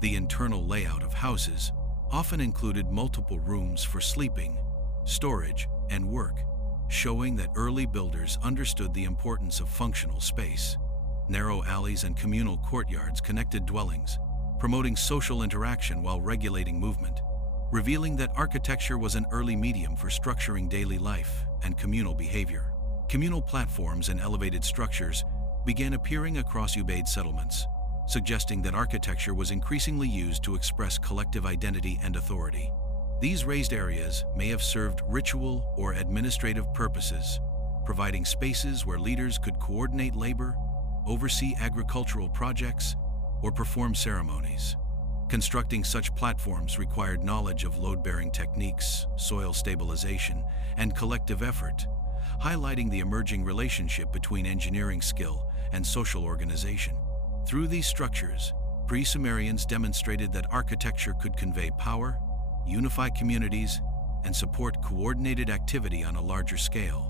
The internal layout of houses often included multiple rooms for sleeping, storage, and work, showing that early builders understood the importance of functional space. Narrow alleys and communal courtyards connected dwellings, promoting social interaction while regulating movement, revealing that architecture was an early medium for structuring daily life and communal behavior. Communal platforms and elevated structures began appearing across Ubaid settlements, suggesting that architecture was increasingly used to express collective identity and authority. These raised areas may have served ritual or administrative purposes, providing spaces where leaders could coordinate labor, oversee agricultural projects, or perform ceremonies. Constructing such platforms required knowledge of load-bearing techniques, soil stabilization, and collective effort, highlighting the emerging relationship between engineering skill and social organization. Through these structures, pre-Sumerians demonstrated that architecture could convey power, unify communities, and support coordinated activity on a larger scale.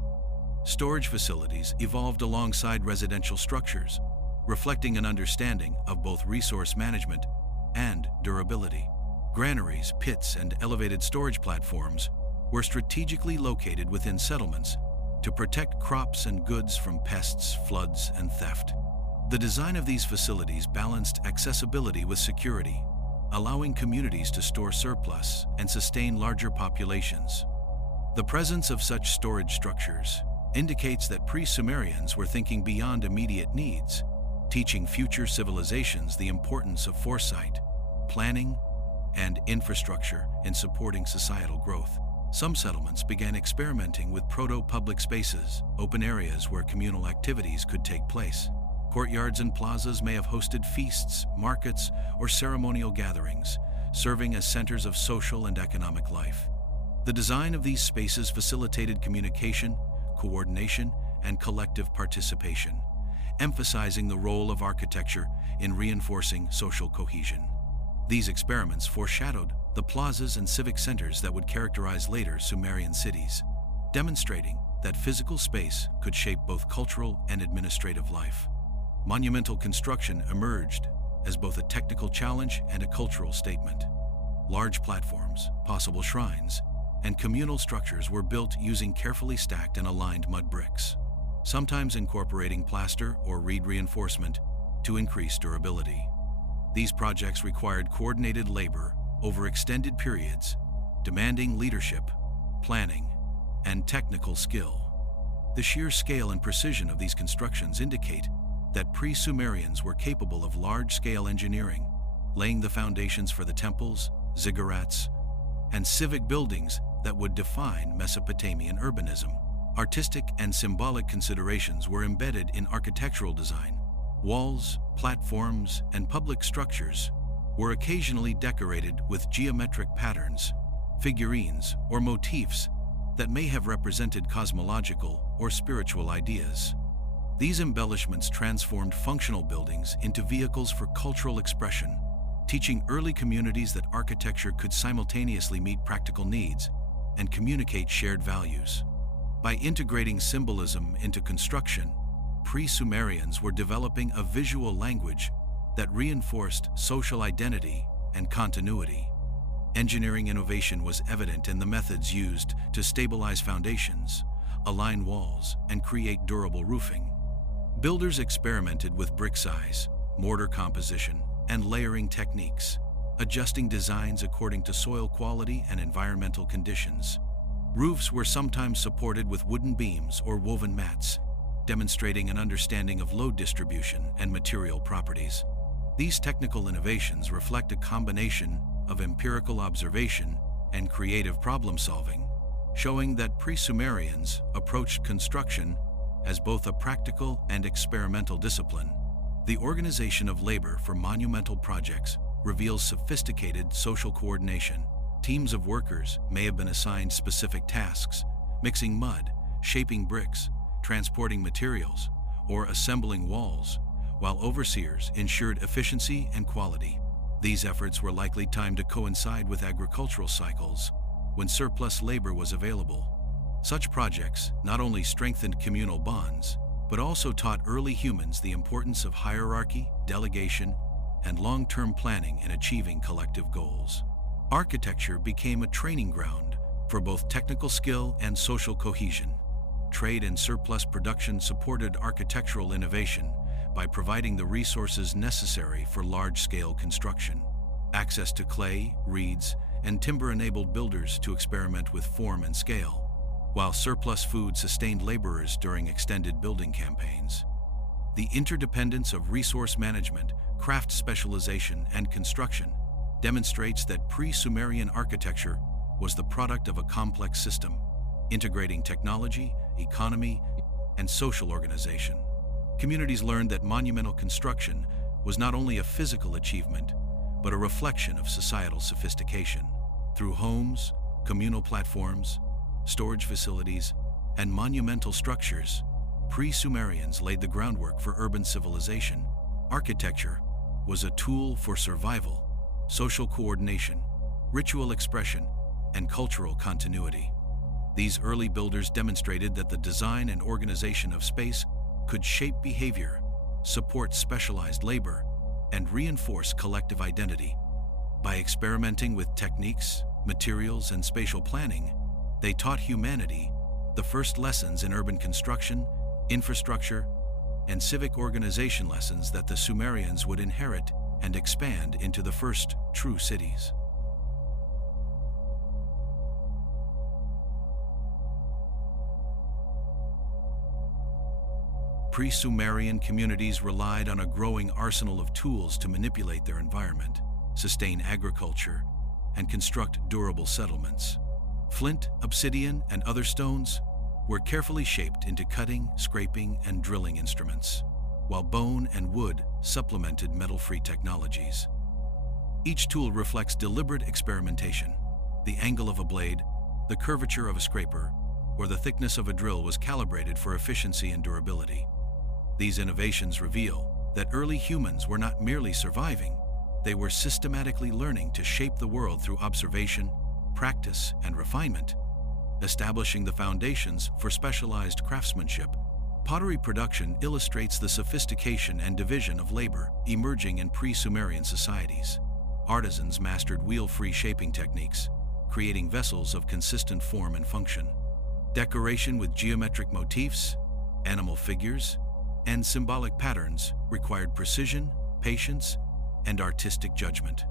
Storage facilities evolved alongside residential structures, reflecting an understanding of both resource management and durability. Granaries, pits, and elevated storage platforms were strategically located within settlements to protect crops and goods from pests, floods, and theft. The design of these facilities balanced accessibility with security, allowing communities to store surplus and sustain larger populations. The presence of such storage structures indicates that pre-Sumerians were thinking beyond immediate needs, teaching future civilizations the importance of foresight, planning, and infrastructure in supporting societal growth. Some settlements began experimenting with proto-public spaces, open areas where communal activities could take place. Courtyards and plazas may have hosted feasts, markets, or ceremonial gatherings, serving as centers of social and economic life. The design of these spaces facilitated communication, coordination, and collective participation, emphasizing the role of architecture in reinforcing social cohesion. These experiments foreshadowed the plazas and civic centers that would characterize later Sumerian cities, demonstrating that physical space could shape both cultural and administrative life. Monumental construction emerged as both a technical challenge and a cultural statement. Large platforms, possible shrines, and communal structures were built using carefully stacked and aligned mud bricks, sometimes incorporating plaster or reed reinforcement to increase durability. These projects required coordinated labor over extended periods, demanding leadership, planning, and technical skill. The sheer scale and precision of these constructions indicate that pre-Sumerians were capable of large-scale engineering, laying the foundations for the temples, ziggurats, and civic buildings that would define Mesopotamian urbanism. Artistic and symbolic considerations were embedded in architectural design. Walls, platforms, and public structures were occasionally decorated with geometric patterns, figurines, or motifs that may have represented cosmological or spiritual ideas. These embellishments transformed functional buildings into vehicles for cultural expression, teaching early communities that architecture could simultaneously meet practical needs and communicate shared values. By integrating symbolism into construction, pre-Sumerians were developing a visual language that reinforced social identity and continuity. Engineering innovation was evident in the methods used to stabilize foundations, align walls, and create durable roofing. Builders experimented with brick size, mortar composition, and layering techniques, adjusting designs according to soil quality and environmental conditions. Roofs were sometimes supported with wooden beams or woven mats, demonstrating an understanding of load distribution and material properties. These technical innovations reflect a combination of empirical observation and creative problem-solving, showing that pre-Sumerians approached construction as both a practical and experimental discipline. The organization of labor for monumental projects reveals sophisticated social coordination. Teams of workers may have been assigned specific tasks, mixing mud, shaping bricks, transporting materials, or assembling walls, while overseers ensured efficiency and quality. These efforts were likely timed to coincide with agricultural cycles, when surplus labor was available. Such projects not only strengthened communal bonds, but also taught early humans the importance of hierarchy, delegation, and long-term planning in achieving collective goals. Architecture became a training ground for both technical skill and social cohesion. Trade and surplus production supported architectural innovation by providing the resources necessary for large-scale construction. Access to clay, reeds, and timber enabled builders to experiment with form and scale, while surplus food sustained laborers during extended building campaigns. The interdependence of resource management, craft specialization, and construction demonstrates that pre-Sumerian architecture was the product of a complex system, integrating technology, economy, and social organization. Communities learned that monumental construction was not only a physical achievement, but a reflection of societal sophistication. Through homes, communal platforms, storage facilities, and monumental structures, pre-Sumerians laid the groundwork for urban civilization. Architecture was a tool for survival, social coordination, ritual expression, and cultural continuity. These early builders demonstrated that the design and organization of space could shape behavior, support specialized labor, and reinforce collective identity. By experimenting with techniques, materials, and spatial planning, they taught humanity the first lessons in urban construction, infrastructure, and civic organization, lessons that the Sumerians would inherit and expand into the first true cities. Pre-Sumerian communities relied on a growing arsenal of tools to manipulate their environment, sustain agriculture, and construct durable settlements. Flint, obsidian, and other stones were carefully shaped into cutting, scraping, and drilling instruments, while bone and wood supplemented metal-free technologies. Each tool reflects deliberate experimentation. The angle of a blade, the curvature of a scraper, or the thickness of a drill was calibrated for efficiency and durability. These innovations reveal that early humans were not merely surviving, they were systematically learning to shape the world through observation, practice, and refinement, establishing the foundations for specialized craftsmanship. Pottery production illustrates the sophistication and division of labor emerging in pre-Sumerian societies. Artisans mastered wheel-free shaping techniques, creating vessels of consistent form and function. Decoration with geometric motifs, animal figures, and symbolic patterns required precision, patience, and artistic judgment.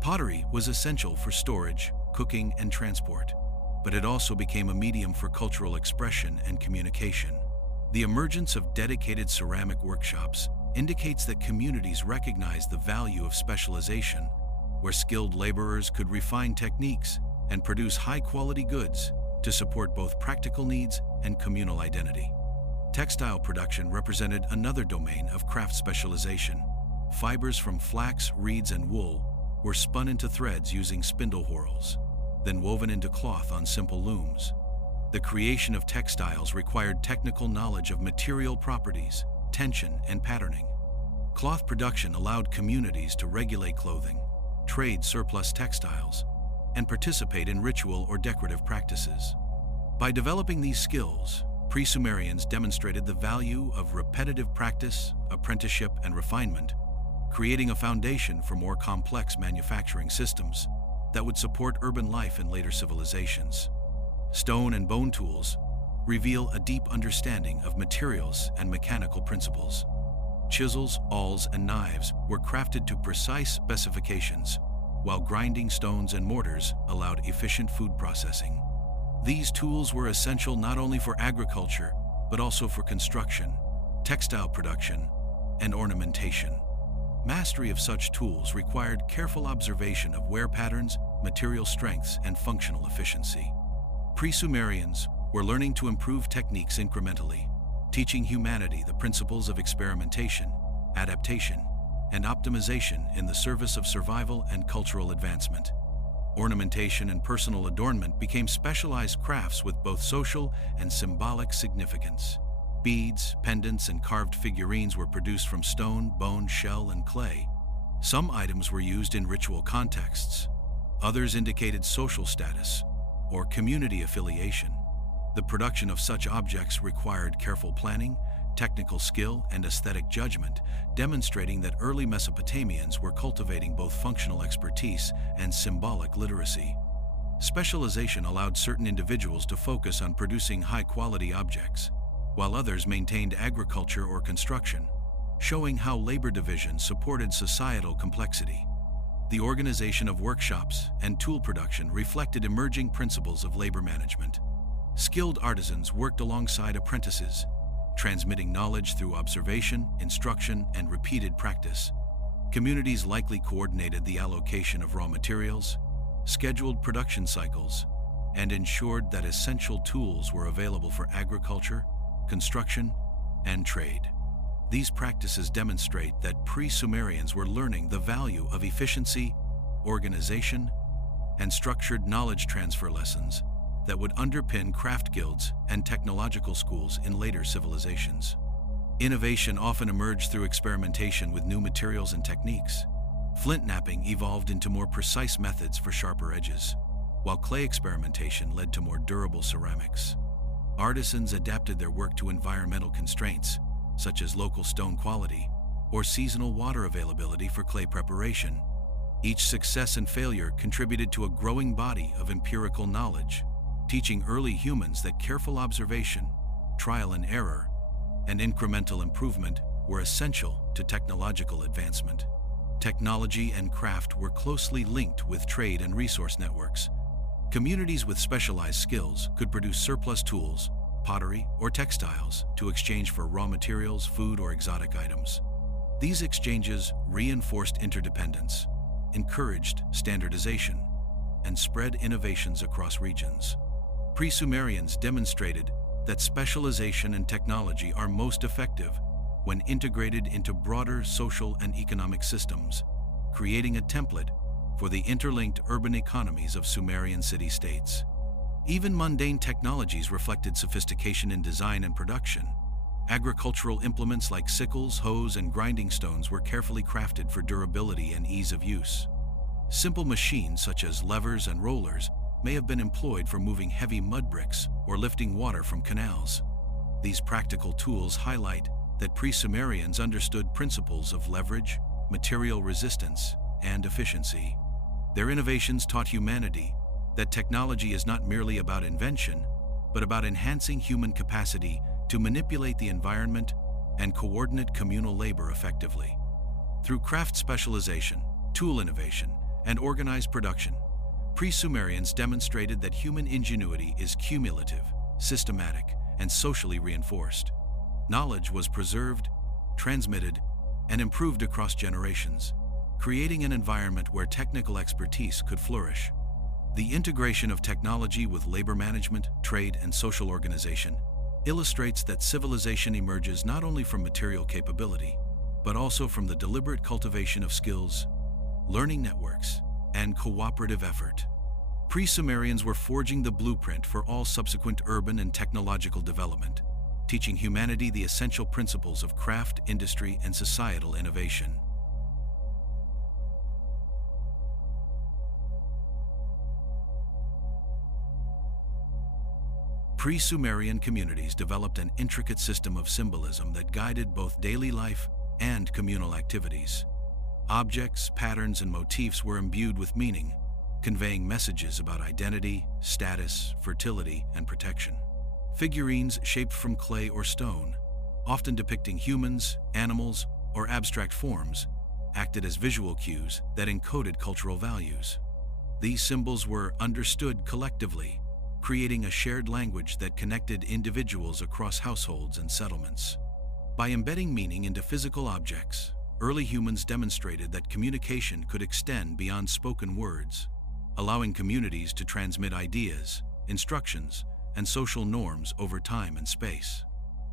Pottery was essential for storage, cooking, and transport, but it also became a medium for cultural expression and communication. The emergence of dedicated ceramic workshops indicates that communities recognized the value of specialization, where skilled laborers could refine techniques and produce high-quality goods to support both practical needs and communal identity. Textile production represented another domain of craft specialization. Fibers from flax, reeds, and wool were spun into threads using spindle whorls, then woven into cloth on simple looms. The creation of textiles required technical knowledge of material properties, tension, and patterning. Cloth production allowed communities to regulate clothing, trade surplus textiles, and participate in ritual or decorative practices. By developing these skills, pre-Sumerians demonstrated the value of repetitive practice, apprenticeship, and refinement, creating a foundation for more complex manufacturing systems that would support urban life in later civilizations. Stone and bone tools reveal a deep understanding of materials and mechanical principles. Chisels, awls, and knives were crafted to precise specifications, while grinding stones and mortars allowed efficient food processing. These tools were essential not only for agriculture, but also for construction, textile production, and ornamentation. Mastery of such tools required careful observation of wear patterns, material strengths, and functional efficiency. Pre-Sumerians were learning to improve techniques incrementally, teaching humanity the principles of experimentation, adaptation, and optimization in the service of survival and cultural advancement. Ornamentation and personal adornment became specialized crafts with both social and symbolic significance. Beads, pendants, and carved figurines were produced from stone, bone, shell, and clay. Some items were used in ritual contexts. Others indicated social status or community affiliation. The production of such objects required careful planning, technical skill, and aesthetic judgment, demonstrating that early Mesopotamians were cultivating both functional expertise and symbolic literacy. Specialization allowed certain individuals to focus on producing high-quality objects, while others maintained agriculture or construction, showing how labor division supported societal complexity. The organization of workshops and tool production reflected emerging principles of labor management. Skilled artisans worked alongside apprentices, transmitting knowledge through observation, instruction, and repeated practice. Communities likely coordinated the allocation of raw materials, scheduled production cycles, and ensured that essential tools were available for agriculture, construction, and trade. These practices demonstrate that pre-Sumerians were learning the value of efficiency, organization, and structured knowledge transfer lessons that would underpin craft guilds and technological schools in later civilizations. Innovation often emerged through experimentation with new materials and techniques. Flint knapping evolved into more precise methods for sharper edges, while clay experimentation led to more durable ceramics. Artisans adapted their work to environmental constraints, such as local stone quality or seasonal water availability for clay preparation. Each success and failure contributed to a growing body of empirical knowledge, teaching early humans that careful observation, trial and error, and incremental improvement were essential to technological advancement. Technology and craft were closely linked with trade and resource networks. Communities with specialized skills could produce surplus tools, pottery, or textiles to exchange for raw materials, food, or exotic items. These exchanges reinforced interdependence, encouraged standardization, and spread innovations across regions. Pre-Sumerians demonstrated that specialization and technology are most effective when integrated into broader social and economic systems, creating a template for the interlinked urban economies of Sumerian city-states. Even mundane technologies reflected sophistication in design and production. Agricultural implements like sickles, hoes, and grinding stones were carefully crafted for durability and ease of use. Simple machines such as levers and rollers may have been employed for moving heavy mud bricks or lifting water from canals. These practical tools highlight that pre-Sumerians understood principles of leverage, material resistance, and efficiency. Their innovations taught humanity that technology is not merely about invention, but about enhancing human capacity to manipulate the environment and coordinate communal labor effectively. Through craft specialization, tool innovation, and organized production, pre-Sumerians demonstrated that human ingenuity is cumulative, systematic, and socially reinforced. Knowledge was preserved, transmitted, and improved across generations, creating an environment where technical expertise could flourish. The integration of technology with labor management, trade, and social organization illustrates that civilization emerges not only from material capability, but also from the deliberate cultivation of skills, learning networks, and cooperative effort. Pre-Sumerians were forging the blueprint for all subsequent urban and technological development, teaching humanity the essential principles of craft, industry, and societal innovation. Pre-Sumerian communities developed an intricate system of symbolism that guided both daily life and communal activities. Objects, patterns, and motifs were imbued with meaning, conveying messages about identity, status, fertility, and protection. Figurines shaped from clay or stone, often depicting humans, animals, or abstract forms, acted as visual cues that encoded cultural values. These symbols were understood collectively, creating a shared language that connected individuals across households and settlements. By embedding meaning into physical objects, early humans demonstrated that communication could extend beyond spoken words, allowing communities to transmit ideas, instructions, and social norms over time and space.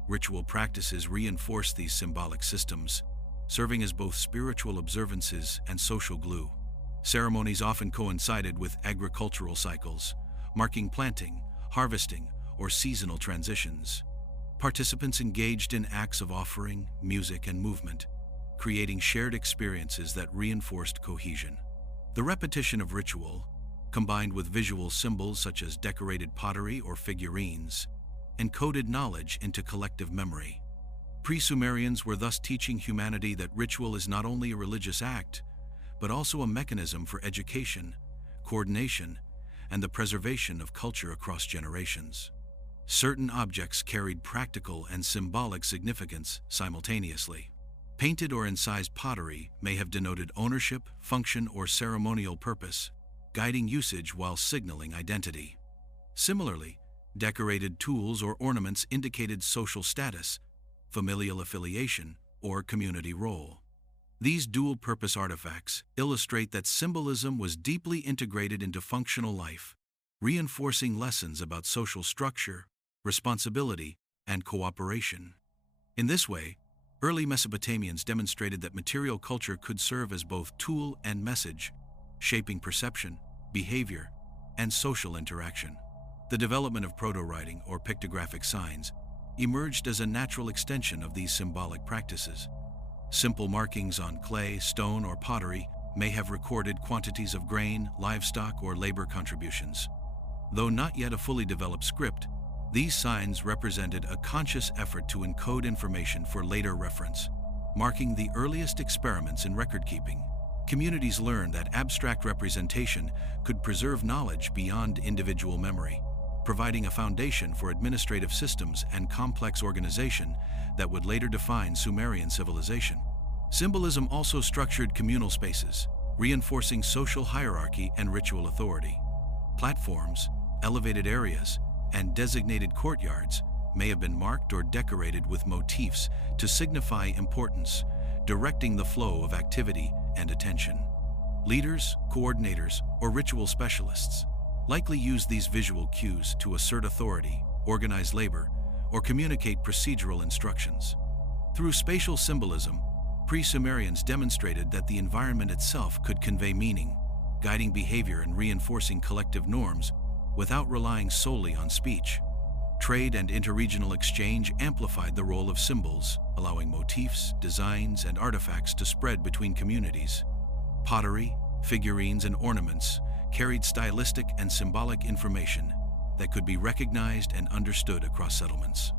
Ritual practices reinforced these symbolic systems, serving as both spiritual observances and social glue. Ceremonies often coincided with agricultural cycles, marking planting, harvesting, or seasonal transitions. Participants engaged in acts of offering, music, and movement, creating shared experiences that reinforced cohesion. The repetition of ritual, combined with visual symbols such as decorated pottery or figurines, encoded knowledge into collective memory. Pre-Sumerians were thus teaching humanity that ritual is not only a religious act, but also a mechanism for education, coordination, and the preservation of culture across generations. Certain objects carried practical and symbolic significance simultaneously. Painted or incised pottery may have denoted ownership, function, or ceremonial purpose, guiding usage while signaling identity. Similarly, decorated tools or ornaments indicated social status, familial affiliation, or community role. These dual-purpose artifacts illustrate that symbolism was deeply integrated into functional life, reinforcing lessons about social structure, responsibility, and cooperation. In this way, early Mesopotamians demonstrated that material culture could serve as both tool and message, shaping perception, behavior, and social interaction. The development of proto-writing or pictographic signs emerged as a natural extension of these symbolic practices. Simple markings on clay, stone, or pottery may have recorded quantities of grain, livestock, or labor contributions. Though not yet a fully developed script, these signs represented a conscious effort to encode information for later reference, marking the earliest experiments in record-keeping. Communities learned that abstract representation could preserve knowledge beyond individual memory, providing a foundation for administrative systems and complex organization that would later define Sumerian civilization. Symbolism also structured communal spaces, reinforcing social hierarchy and ritual authority. Platforms, elevated areas, and designated courtyards may have been marked or decorated with motifs to signify importance, directing the flow of activity and attention. Leaders, coordinators, or ritual specialists likely used these visual cues to assert authority, organize labor, or communicate procedural instructions. Through spatial symbolism, pre-Sumerians demonstrated that the environment itself could convey meaning, guiding behavior and reinforcing collective norms without relying solely on speech. Trade and interregional exchange amplified the role of symbols, allowing motifs, designs, and artifacts to spread between communities. Pottery, figurines, and ornaments carried stylistic and symbolic information that could be recognized and understood across settlements.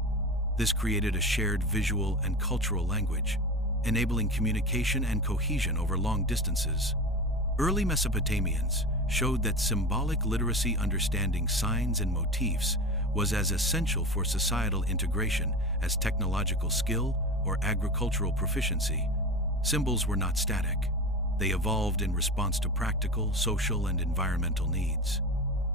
This created a shared visual and cultural language, enabling communication and cohesion over long distances. Early Mesopotamians showed that symbolic literacy, understanding signs and motifs, was as essential for societal integration as technological skill or agricultural proficiency. Symbols were not static. They evolved in response to practical, social, and environmental needs.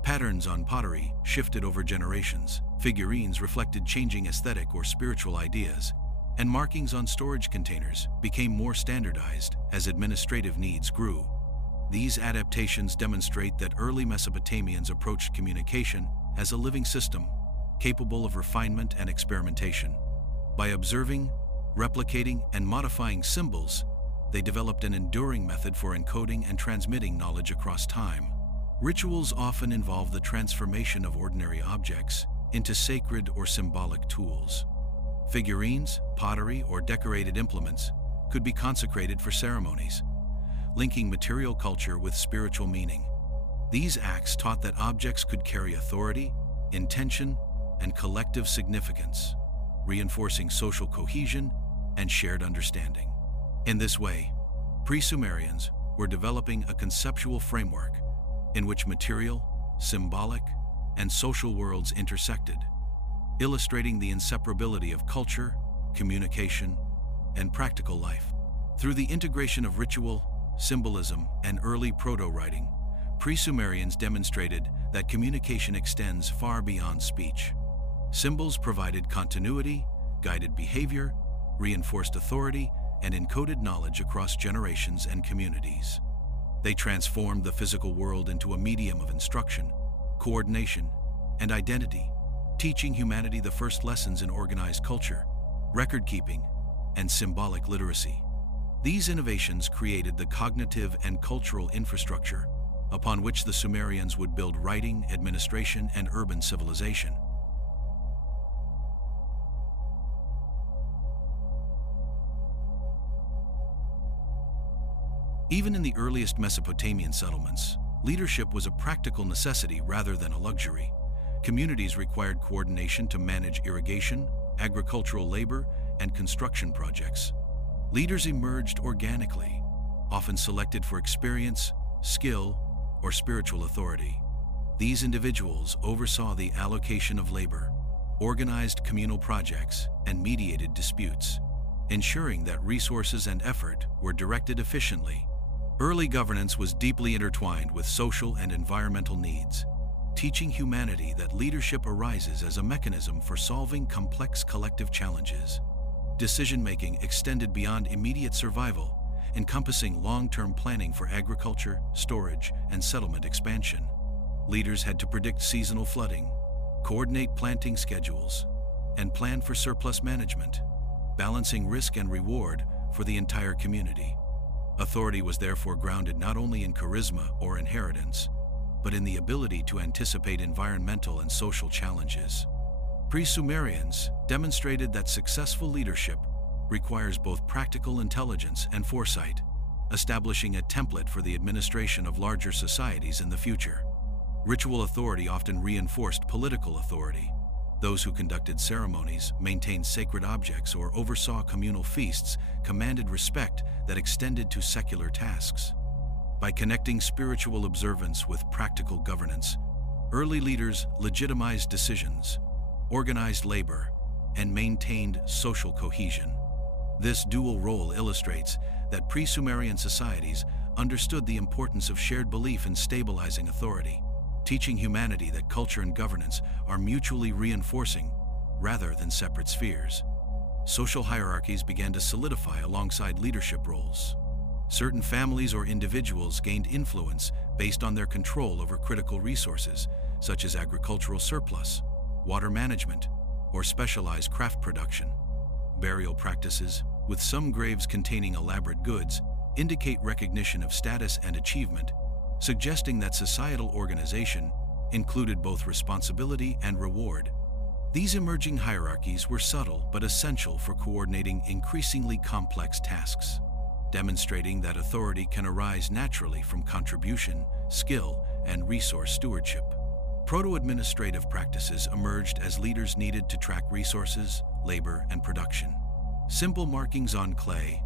Patterns on pottery shifted over generations, figurines reflected changing aesthetic or spiritual ideas, and markings on storage containers became more standardized as administrative needs grew. These adaptations demonstrate that early Mesopotamians approached communication as a living system, capable of refinement and experimentation. By observing, replicating, and modifying symbols, they developed an enduring method for encoding and transmitting knowledge across time. Rituals often involve the transformation of ordinary objects into sacred or symbolic tools. Figurines, pottery, or decorated implements could be consecrated for ceremonies, linking material culture with spiritual meaning. These acts taught that objects could carry authority, intention, and collective significance, reinforcing social cohesion and shared understanding. In this way, pre-Sumerians were developing a conceptual framework in which material, symbolic, and social worlds intersected, illustrating the inseparability of culture, communication, and practical life. Through the integration of ritual, symbolism, and early proto-writing, pre-Sumerians demonstrated that communication extends far beyond speech. Symbols provided continuity, guided behavior, reinforced authority, and encoded knowledge across generations and communities. They transformed the physical world into a medium of instruction, coordination, and identity, teaching humanity the first lessons in organized culture, record-keeping, and symbolic literacy. These innovations created the cognitive and cultural infrastructure upon which the Sumerians would build writing, administration, and urban civilization. Even in the earliest Mesopotamian settlements, leadership was a practical necessity rather than a luxury. Communities required coordination to manage irrigation, agricultural labor, and construction projects. Leaders emerged organically, often selected for experience, skill, or spiritual authority. These individuals oversaw the allocation of labor, organized communal projects, and mediated disputes, ensuring that resources and effort were directed efficiently. Early governance was deeply intertwined with social and environmental needs, teaching humanity that leadership arises as a mechanism for solving complex collective challenges. Decision-making extended beyond immediate survival, encompassing long-term planning for agriculture, storage, and settlement expansion. Leaders had to predict seasonal flooding, coordinate planting schedules, and plan for surplus management, balancing risk and reward for the entire community. Authority was therefore grounded not only in charisma or inheritance, but in the ability to anticipate environmental and social challenges. Pre-Sumerians demonstrated that successful leadership requires both practical intelligence and foresight, establishing a template for the administration of larger societies in the future. Ritual authority often reinforced political authority. Those who conducted ceremonies, maintained sacred objects, or oversaw communal feasts commanded respect that extended to secular tasks. By connecting spiritual observance with practical governance, early leaders legitimized decisions, organized labor, and maintained social cohesion. This dual role illustrates that pre-Sumerian societies understood the importance of shared belief in stabilizing authority, teaching humanity that culture and governance are mutually reinforcing rather than separate spheres. Social hierarchies began to solidify alongside leadership roles. Certain families or individuals gained influence based on their control over critical resources, such as agricultural surplus, water management, or specialized craft production. Burial practices, with some graves containing elaborate goods, indicate recognition of status and achievement, suggesting that societal organization included both responsibility and reward. These emerging hierarchies were subtle but essential for coordinating increasingly complex tasks, demonstrating that authority can arise naturally from contribution, skill, and resource stewardship. Proto-administrative practices emerged as leaders needed to track resources, labor, and production. Simple markings on clay,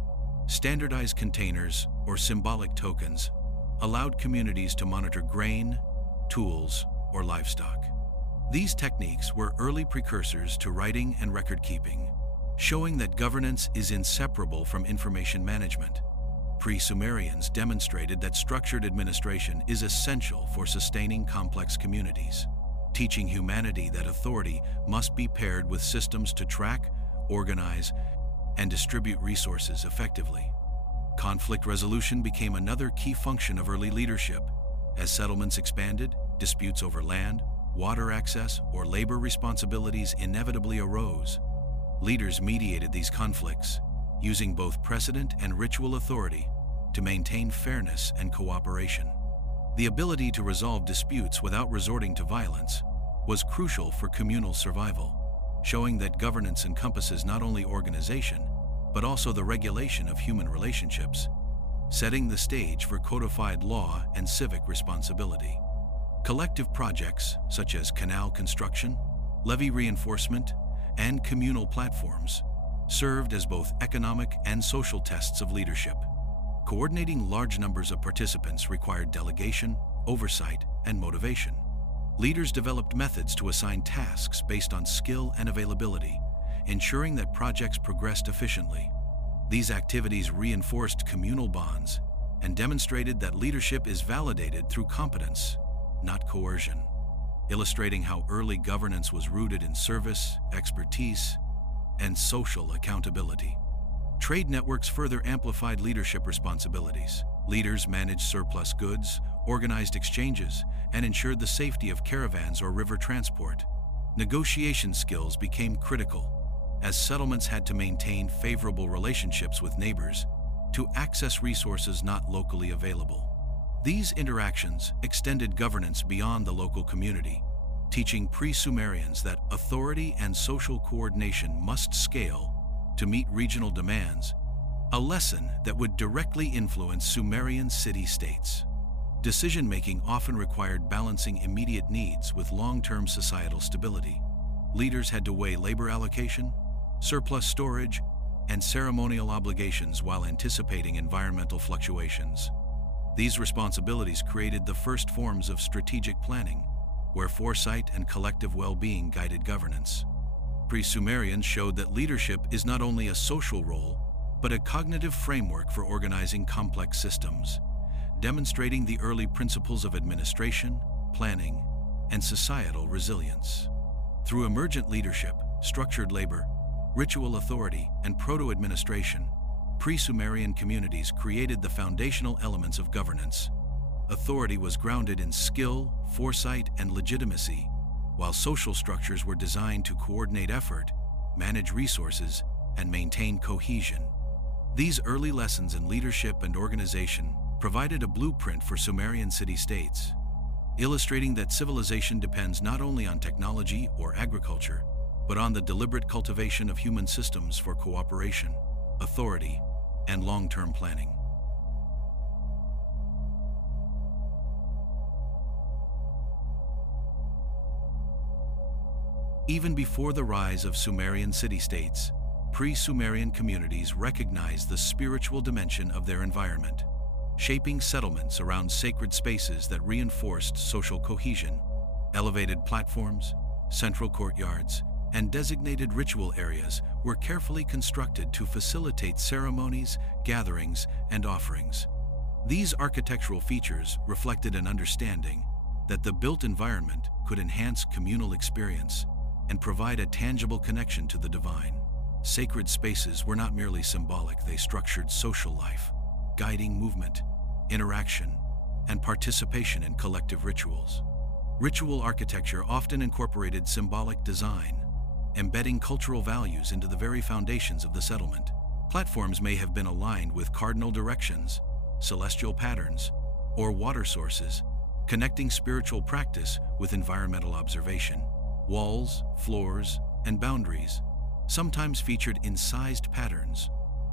standardized containers, or symbolic tokens allowed communities to monitor grain, tools, or livestock. These techniques were early precursors to writing and record-keeping, showing that governance is inseparable from information management. Pre-Sumerians demonstrated that structured administration is essential for sustaining complex communities, teaching humanity that authority must be paired with systems to track, organize, and distribute resources effectively. Conflict resolution became another key function of early leadership. As settlements expanded, disputes over land, water access, or labor responsibilities inevitably arose. Leaders mediated these conflicts, using both precedent and ritual authority to maintain fairness and cooperation. The ability to resolve disputes without resorting to violence was crucial for communal survival, showing that governance encompasses not only organization, but also the regulation of human relationships, setting the stage for codified law and civic responsibility. Collective projects, such as canal construction, levee reinforcement, and communal platforms, served as both economic and social tests of leadership. Coordinating large numbers of participants required delegation, oversight, and motivation. Leaders developed methods to assign tasks based on skill and availability, ensuring that projects progressed efficiently. These activities reinforced communal bonds and demonstrated that leadership is validated through competence, not coercion, illustrating how early governance was rooted in service, expertise, and social accountability. Trade networks further amplified leadership responsibilities. Leaders managed surplus goods, organized exchanges, and ensured the safety of caravans or river transport. Negotiation skills became critical, as settlements had to maintain favorable relationships with neighbors to access resources not locally available. These interactions extended governance beyond the local community, teaching pre-Sumerians that authority and social coordination must scale to meet regional demands, a lesson that would directly influence Sumerian city-states. Decision-making often required balancing immediate needs with long-term societal stability. Leaders had to weigh labor allocation, surplus storage, and ceremonial obligations while anticipating environmental fluctuations. These responsibilities created the first forms of strategic planning, where foresight and collective well-being guided governance. Pre-Sumerians showed that leadership is not only a social role, but a cognitive framework for organizing complex systems, demonstrating the early principles of administration, planning, and societal resilience. Through emergent leadership, structured labor, ritual authority, and proto-administration, pre-Sumerian communities created the foundational elements of governance. Authority was grounded in skill, foresight, and legitimacy, while social structures were designed to coordinate effort, manage resources, and maintain cohesion. These early lessons in leadership and organization provided a blueprint for Sumerian city-states, illustrating that civilization depends not only on technology or agriculture, but on the deliberate cultivation of human systems for cooperation, authority, and long-term planning. Even before the rise of Sumerian city-states, pre-Sumerian communities recognized the spiritual dimension of their environment, shaping settlements around sacred spaces that reinforced social cohesion. Elevated platforms, central courtyards, and designated ritual areas were carefully constructed to facilitate ceremonies, gatherings, and offerings. These architectural features reflected an understanding that the built environment could enhance communal experience and provide a tangible connection to the divine. Sacred spaces were not merely symbolic, they structured social life, guiding movement, interaction, and participation in collective rituals. Ritual architecture often incorporated symbolic design, embedding cultural values into the very foundations of the settlement. Platforms may have been aligned with cardinal directions, celestial patterns, or water sources, connecting spiritual practice with environmental observation. Walls, floors, and boundaries sometimes featured incised patterns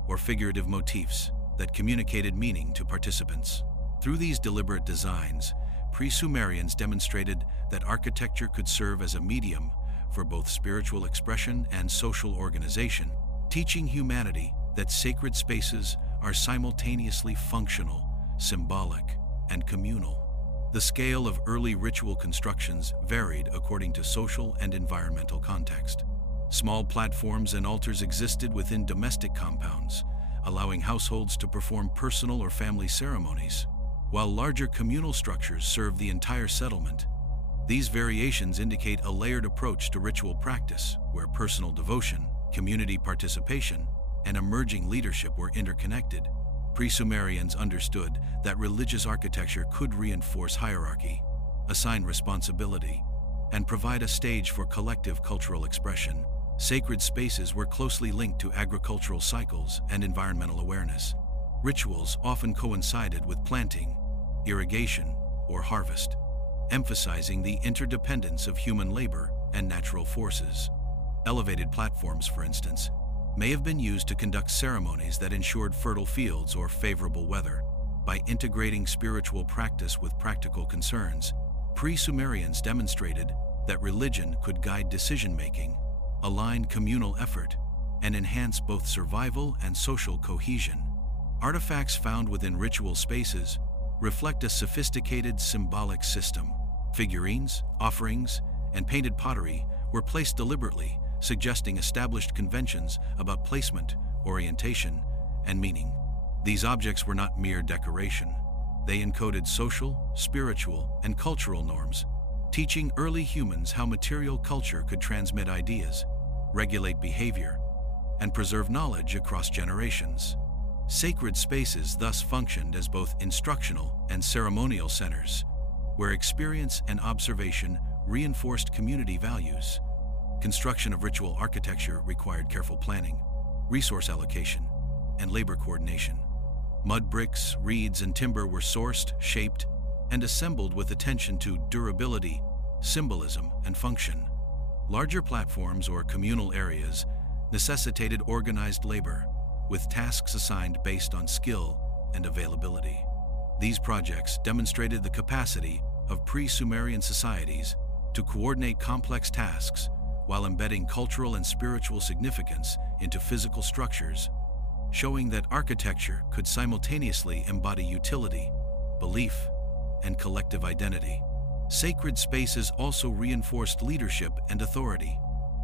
or figurative motifs that communicated meaning to participants. Through these deliberate designs, pre-Sumerians demonstrated that architecture could serve as a medium for both spiritual expression and social organization, teaching humanity that sacred spaces are simultaneously functional, symbolic, and communal. The scale of early ritual constructions varied according to social and environmental context. Small platforms and altars existed within domestic compounds, allowing households to perform personal or family ceremonies, while larger communal structures served the entire settlement. These variations indicate a layered approach to ritual practice, where personal devotion, community participation, and emerging leadership were interconnected. Pre-Sumerians understood that religious architecture could reinforce hierarchy, assign responsibility, and provide a stage for collective cultural expression. Sacred spaces were closely linked to agricultural cycles and environmental awareness. Rituals often coincided with planting, irrigation, or harvest, emphasizing the interdependence of human labor and natural forces. Elevated platforms, for instance, may have been used to conduct ceremonies that ensured fertile fields or favorable weather. By integrating spiritual practice with practical concerns, pre-Sumerians demonstrated that religion could guide decision-making, align communal effort, and enhance both survival and social cohesion. Artifacts found within ritual spaces reflect a sophisticated symbolic system. Figurines, offerings, and painted pottery were placed deliberately, suggesting established conventions about placement, orientation, and meaning. These objects were not mere decoration. They encoded social, spiritual, and cultural norms, teaching early humans how material culture could transmit ideas, regulate behavior, and preserve knowledge across generations. Sacred spaces thus functioned as both instructional and ceremonial centers, where experience and observation reinforced community values. Construction of ritual architecture required careful planning, resource allocation, and labor coordination. Mud bricks, reeds, and timber were sourced, shaped, and assembled with attention to durability, symbolism, and function. Larger platforms or communal areas necessitated organized labor, with tasks assigned based on skill and availability. These projects demonstrated the capacity of pre-Sumerian societies to coordinate complex tasks while embedding cultural and spiritual significance into physical structures, showing that architecture could simultaneously embody utility, belief, and collective identity. Sacred spaces also reinforced leadership and authority.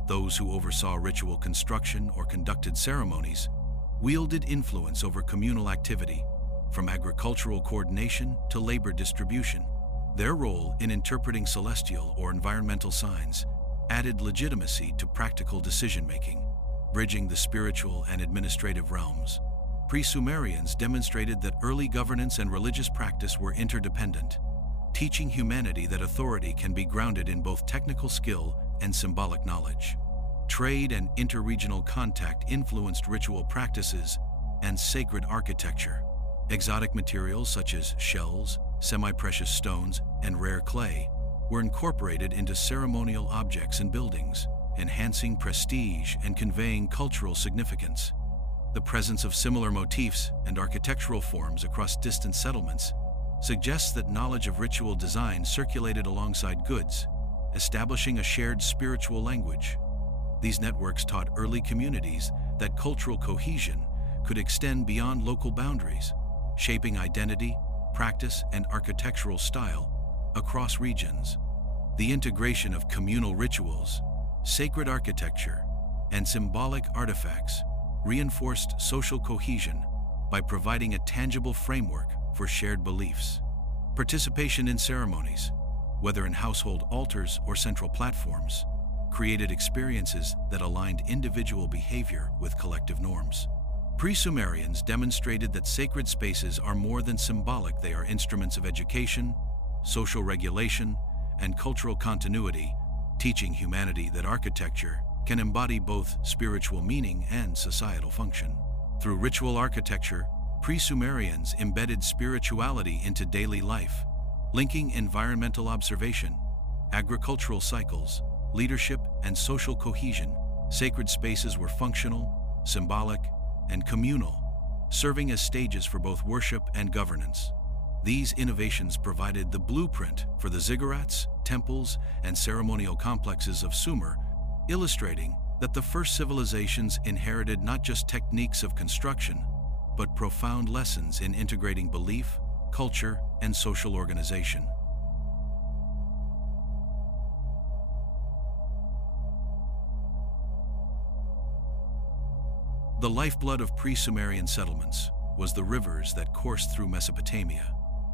Those who oversaw ritual construction or conducted ceremonies wielded influence over communal activity, from agricultural coordination to labor distribution. Their role in interpreting celestial or environmental signs added legitimacy to practical decision-making. bridging the spiritual and administrative realms. Pre-Sumerians demonstrated that early governance and religious practice were interdependent, teaching humanity that authority can be grounded in both technical skill and symbolic knowledge. Trade and interregional contact influenced ritual practices and sacred architecture. Exotic materials such as shells, semi-precious stones, and rare clay were incorporated into ceremonial objects and buildings, enhancing prestige and conveying cultural significance. The presence of similar motifs and architectural forms across distant settlements suggests that knowledge of ritual design circulated alongside goods, establishing a shared spiritual language. These networks taught early communities that cultural cohesion could extend beyond local boundaries, shaping identity, practice, and architectural style across regions. The integration of communal rituals, sacred architecture, and symbolic artifacts reinforced social cohesion by providing a tangible framework for shared beliefs. Participation in ceremonies, whether in household altars or central platforms, created experiences that aligned individual behavior with collective norms. Pre-Sumerians demonstrated that sacred spaces are more than symbolic. They are instruments of education, social regulation, and cultural continuity, teaching humanity that architecture can embody both spiritual meaning and societal function. Through ritual architecture, pre-Sumerians embedded spirituality into daily life, linking environmental observation, agricultural cycles, leadership, and social cohesion. Sacred spaces were functional, symbolic, and communal, serving as stages for both worship and governance. These innovations provided the blueprint for the ziggurats, temples, and ceremonial complexes of Sumer, illustrating that the first civilizations inherited not just techniques of construction, but profound lessons in integrating belief, culture, and social organization. The lifeblood of pre-Sumerian settlements was the rivers that coursed through Mesopotamia,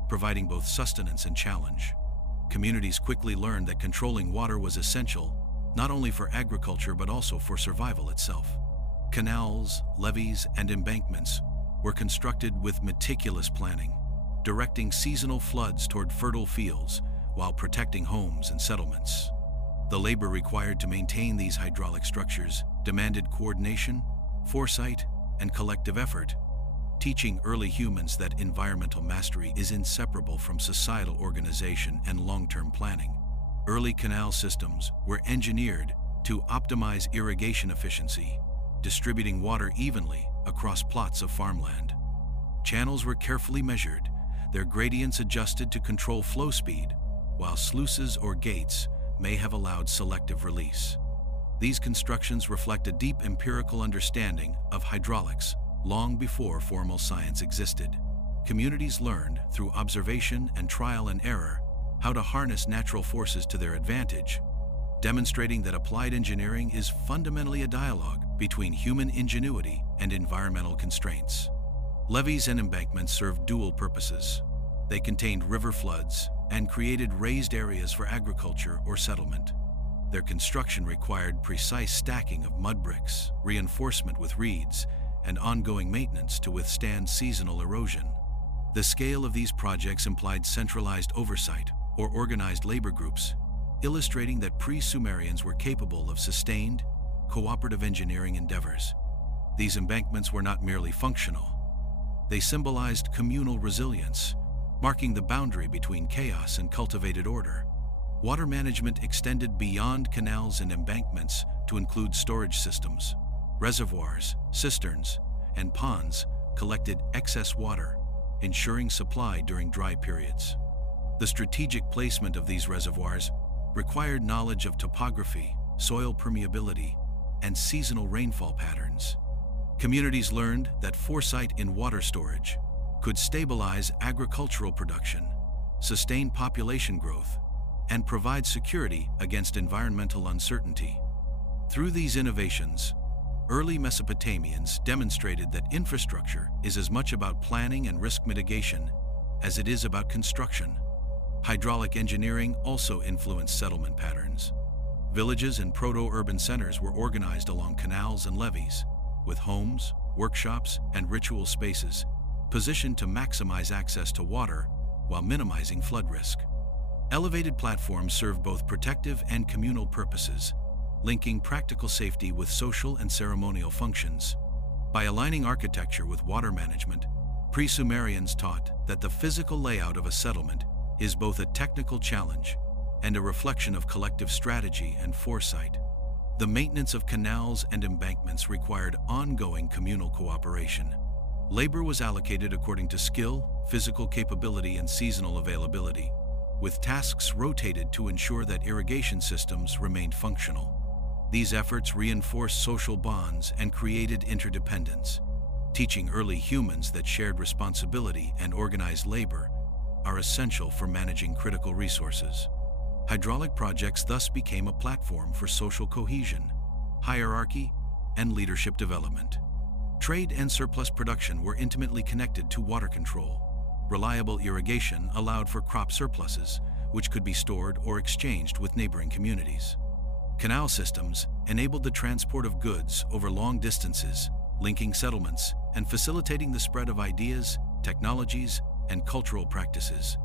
providing both sustenance and challenge. Communities quickly learned that controlling water was essential, not only for agriculture but also for survival itself. Canals, levees, and embankments were constructed with meticulous planning, directing seasonal floods toward fertile fields while protecting homes and settlements. The labor required to maintain these hydraulic structures demanded coordination, foresight, and collective effort, teaching early humans that environmental mastery is inseparable from societal organization and long-term planning. Early canal systems were engineered to optimize irrigation efficiency, distributing water evenly across plots of farmland. Channels were carefully measured, their gradients adjusted to control flow speed, while sluices or gates may have allowed selective release. These constructions reflect a deep empirical understanding of hydraulics long before formal science existed. Communities learned through observation and trial and error how to harness natural forces to their advantage, demonstrating that applied engineering is fundamentally a dialogue between human ingenuity and environmental constraints. Levees and embankments served dual purposes. They contained river floods and created raised areas for agriculture or settlement. Their construction required precise stacking of mud bricks, reinforcement with reeds, and ongoing maintenance to withstand seasonal erosion. The scale of these projects implied centralized oversight or organized labor groups, illustrating that pre-Sumerians were capable of sustained, cooperative engineering endeavors. These embankments were not merely functional. They symbolized communal resilience, marking the boundary between chaos and cultivated order. Water management extended beyond canals and embankments to include storage systems. Reservoirs, cisterns, and ponds collected excess water, ensuring supply during dry periods. The strategic placement of these reservoirs required knowledge of topography, soil permeability, and seasonal rainfall patterns. Communities learned that foresight in water storage could stabilize agricultural production, sustain population growth, and provide security against environmental uncertainty. Through these innovations, early Mesopotamians demonstrated that infrastructure is as much about planning and risk mitigation as it is about construction. Hydraulic engineering also influenced settlement patterns. Villages and proto-urban centers were organized along canals and levees, with homes, workshops, and ritual spaces positioned to maximize access to water while minimizing flood risk. Elevated platforms serve both protective and communal purposes, linking practical safety with social and ceremonial functions. By aligning architecture with water management, pre-Sumerians taught that the physical layout of a settlement is both a technical challenge and a reflection of collective strategy and foresight. The maintenance of canals and embankments required ongoing communal cooperation. Labor was allocated according to skill, physical capability, and seasonal availability, with tasks rotated to ensure that irrigation systems remained functional. These efforts reinforced social bonds and created interdependence, teaching early humans that shared responsibility and organized labor are essential for managing critical resources. Hydraulic projects thus became a platform for social cohesion, hierarchy, and leadership development. Trade and surplus production were intimately connected to water control. Reliable irrigation allowed for crop surpluses, which could be stored or exchanged with neighboring communities. Canal systems enabled the transport of goods over long distances, linking settlements and facilitating the spread of ideas, technologies, and cultural practices.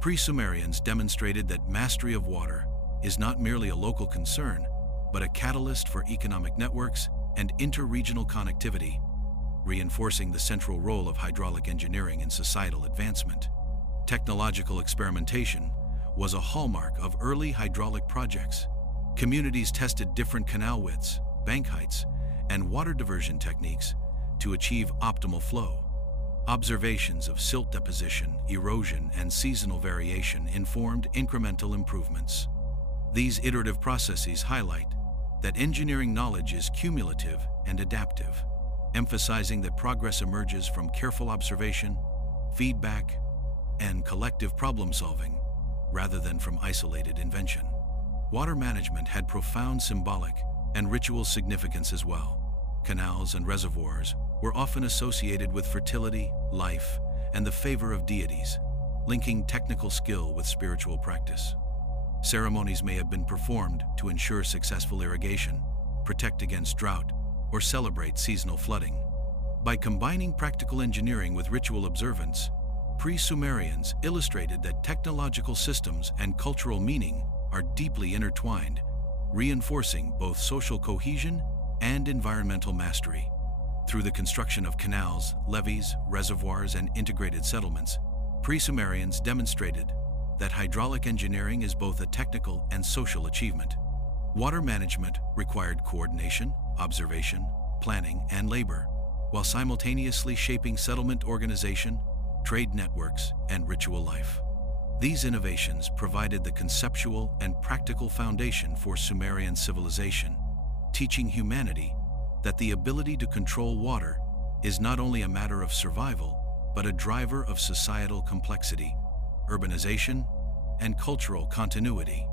Pre-Sumerians demonstrated that mastery of water is not merely a local concern, but a catalyst for economic networks and inter-regional connectivity, reinforcing the central role of hydraulic engineering in societal advancement. Technological experimentation was a hallmark of early hydraulic projects. Communities tested different canal widths, bank heights, and water diversion techniques to achieve optimal flow. Observations of silt deposition, erosion, and seasonal variation informed incremental improvements. These iterative processes highlight that engineering knowledge is cumulative and adaptive, emphasizing that progress emerges from careful observation, feedback, and collective problem-solving, rather than from isolated invention. Water management had profound symbolic and ritual significance as well. Canals and reservoirs were often associated with fertility, life, and the favor of deities, linking technical skill with spiritual practice. Ceremonies may have been performed to ensure successful irrigation, protect against drought, or celebrate seasonal flooding. By combining practical engineering with ritual observance, pre-Sumerians illustrated that technological systems and cultural meaning are deeply intertwined, reinforcing both social cohesion and environmental mastery. Through the construction of canals, levees, reservoirs, and integrated settlements, pre-Sumerians demonstrated that hydraulic engineering is both a technical and social achievement. Water management required coordination, observation, planning, and labor, while simultaneously shaping settlement organization, trade networks, and ritual life. These innovations provided the conceptual and practical foundation for Sumerian civilization, teaching humanity that the ability to control water is not only a matter of survival, but a driver of societal complexity, urbanization, and cultural continuity.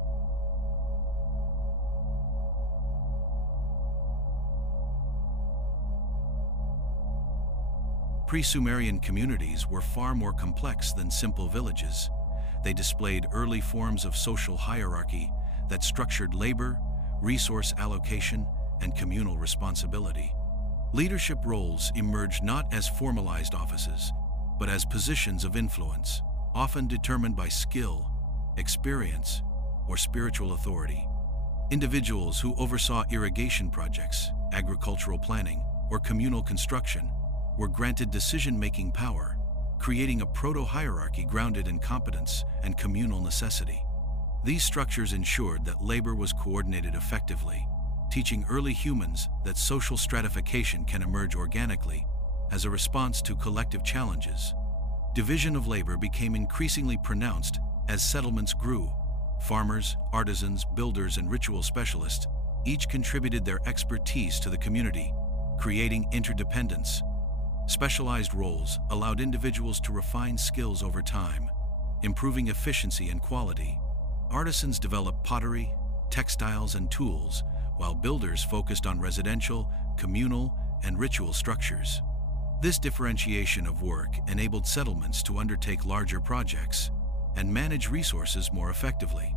Pre-Sumerian communities were far more complex than simple villages. They displayed early forms of social hierarchy that structured labor, resource allocation, and communal responsibility. Leadership roles emerged not as formalized offices, but as positions of influence, often determined by skill, experience, or spiritual authority. Individuals who oversaw irrigation projects, agricultural planning, or communal construction were granted decision-making power, creating a proto-hierarchy grounded in competence and communal necessity. These structures ensured that labor was coordinated effectively, teaching early humans that social stratification can emerge organically as a response to collective challenges. Division of labor became increasingly pronounced as settlements grew. Farmers, artisans, builders, and ritual specialists each contributed their expertise to the community, creating interdependence. Specialized roles allowed individuals to refine skills over time, improving efficiency and quality. Artisans developed pottery, textiles, and tools, while builders focused on residential, communal, and ritual structures. This differentiation of work enabled settlements to undertake larger projects and manage resources more effectively,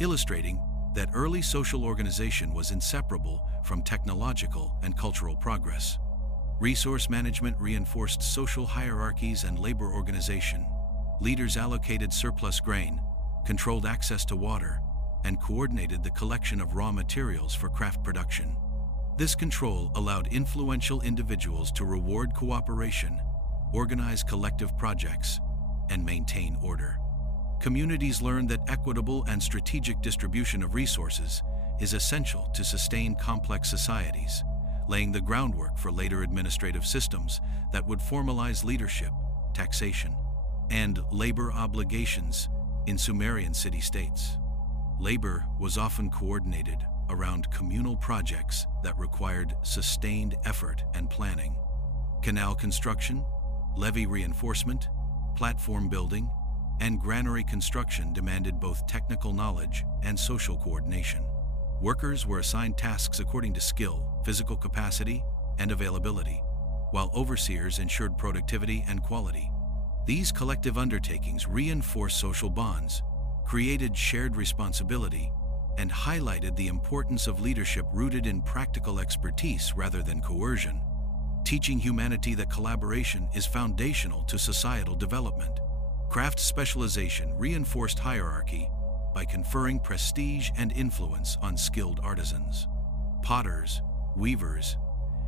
illustrating that early social organization was inseparable from technological and cultural progress. Resource management reinforced social hierarchies and labor organization. Leaders allocated surplus grain, controlled access to water, and coordinated the collection of raw materials for craft production. This control allowed influential individuals to reward cooperation, organize collective projects, and maintain order. Communities learned that equitable and strategic distribution of resources is essential to sustain complex societies, laying the groundwork for later administrative systems that would formalize leadership, taxation, and labor obligations in Sumerian city-states. Labor was often coordinated around communal projects that required sustained effort and planning. Canal construction, levee reinforcement, platform building, and granary construction demanded both technical knowledge and social coordination. Workers were assigned tasks according to skill, physical capacity, and availability, while overseers ensured productivity and quality. These collective undertakings reinforced social bonds, created shared responsibility, and highlighted the importance of leadership rooted in practical expertise rather than coercion, teaching humanity that collaboration is foundational to societal development. Craft specialization reinforced hierarchy by conferring prestige and influence on skilled artisans. Potters, weavers,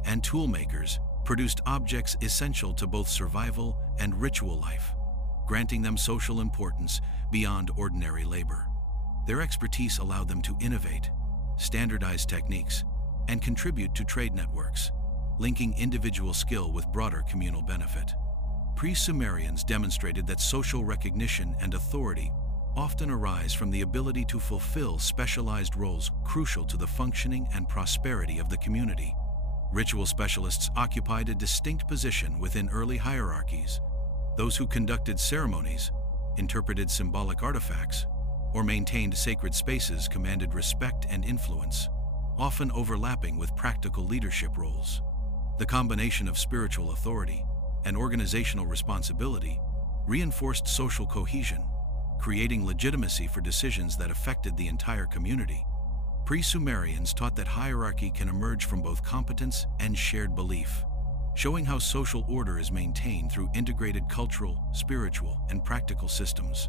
and toolmakers produced objects essential to both survival and ritual life, granting them social importance beyond ordinary labor. Their expertise allowed them to innovate, standardize techniques, and contribute to trade networks, linking individual skill with broader communal benefit. Pre-Sumerians demonstrated that social recognition and authority often arise from the ability to fulfill specialized roles crucial to the functioning and prosperity of the community. Ritual specialists occupied a distinct position within early hierarchies. Those who conducted ceremonies, interpreted symbolic artifacts, or maintained sacred spaces commanded respect and influence, often overlapping with practical leadership roles. The combination of spiritual authority and organizational responsibility reinforced social cohesion, creating legitimacy for decisions that affected the entire community. Pre-Sumerians taught that hierarchy can emerge from both competence and shared belief, showing how social order is maintained through integrated cultural, spiritual, and practical systems.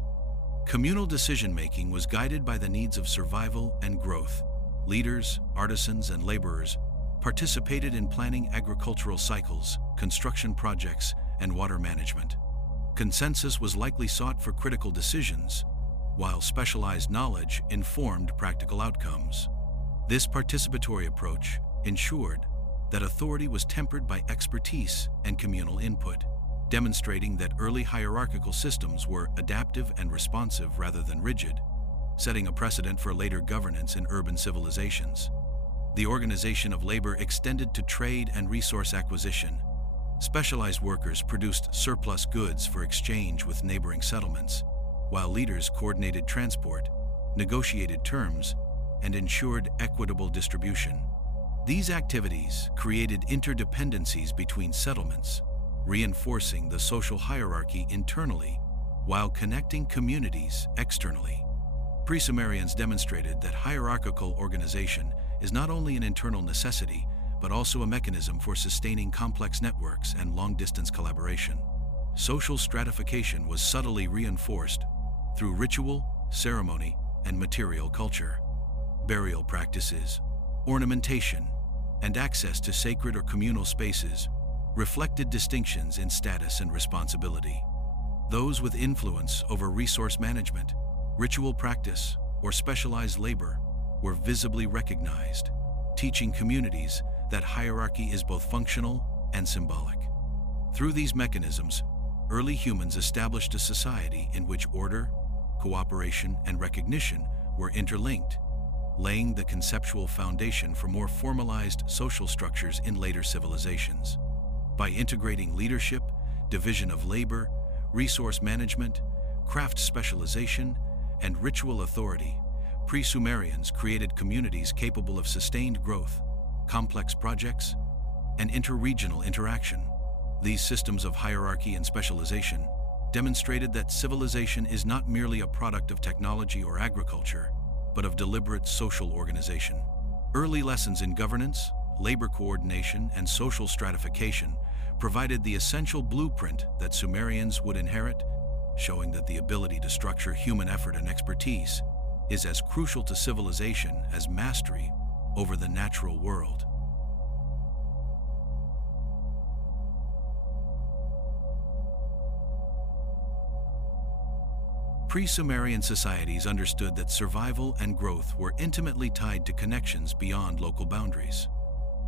Communal decision-making was guided by the needs of survival and growth. Leaders, artisans, and laborers participated in planning agricultural cycles, construction projects, and water management. Consensus was likely sought for critical decisions, while specialized knowledge informed practical outcomes. This participatory approach ensured that authority was tempered by expertise and communal input, demonstrating that early hierarchical systems were adaptive and responsive rather than rigid, setting a precedent for later governance in urban civilizations. The organization of labor extended to trade and resource acquisition. Specialized workers produced surplus goods for exchange with neighboring settlements, while leaders coordinated transport, negotiated terms, and ensured equitable distribution. These activities created interdependencies between settlements, reinforcing the social hierarchy internally while connecting communities externally. Pre-Sumerians demonstrated that hierarchical organization is not only an internal necessity, but also a mechanism for sustaining complex networks and long-distance collaboration. Social stratification was subtly reinforced through ritual, ceremony, and material culture. Burial practices, ornamentation, and access to sacred or communal spaces reflected distinctions in status and responsibility. Those with influence over resource management, ritual practice, or specialized labor were visibly recognized, teaching communities that hierarchy is both functional and symbolic. Through these mechanisms, early humans established a society in which order, cooperation, and recognition were interlinked, laying the conceptual foundation for more formalized social structures in later civilizations. By integrating leadership, division of labor, resource management, craft specialization, and ritual authority, pre-Sumerians created communities capable of sustained growth, complex projects, and interregional interaction. These systems of hierarchy and specialization demonstrated that civilization is not merely a product of technology or agriculture, but of deliberate social organization. Early lessons in governance, labor coordination, and social stratification provided the essential blueprint that Sumerians would inherit, showing that the ability to structure human effort and expertise is as crucial to civilization as mastery over the natural world. Pre-Sumerian societies understood that survival and growth were intimately tied to connections beyond local boundaries.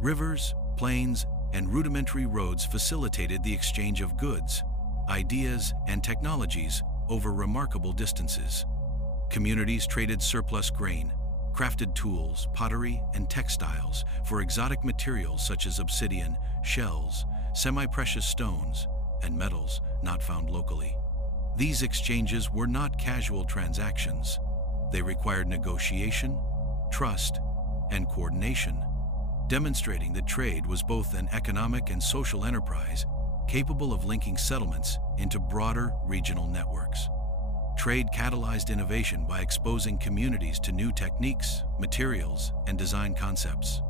Rivers, plains, and rudimentary roads facilitated the exchange of goods, ideas, and technologies over remarkable distances. Communities traded surplus grain, crafted tools, pottery, and textiles for exotic materials such as obsidian, shells, semi-precious stones, and metals not found locally. These exchanges were not casual transactions. They required negotiation, trust, and coordination, demonstrating that trade was both an economic and social enterprise capable of linking settlements into broader regional networks. Trade catalyzed innovation by exposing communities to new techniques, materials, and design concepts.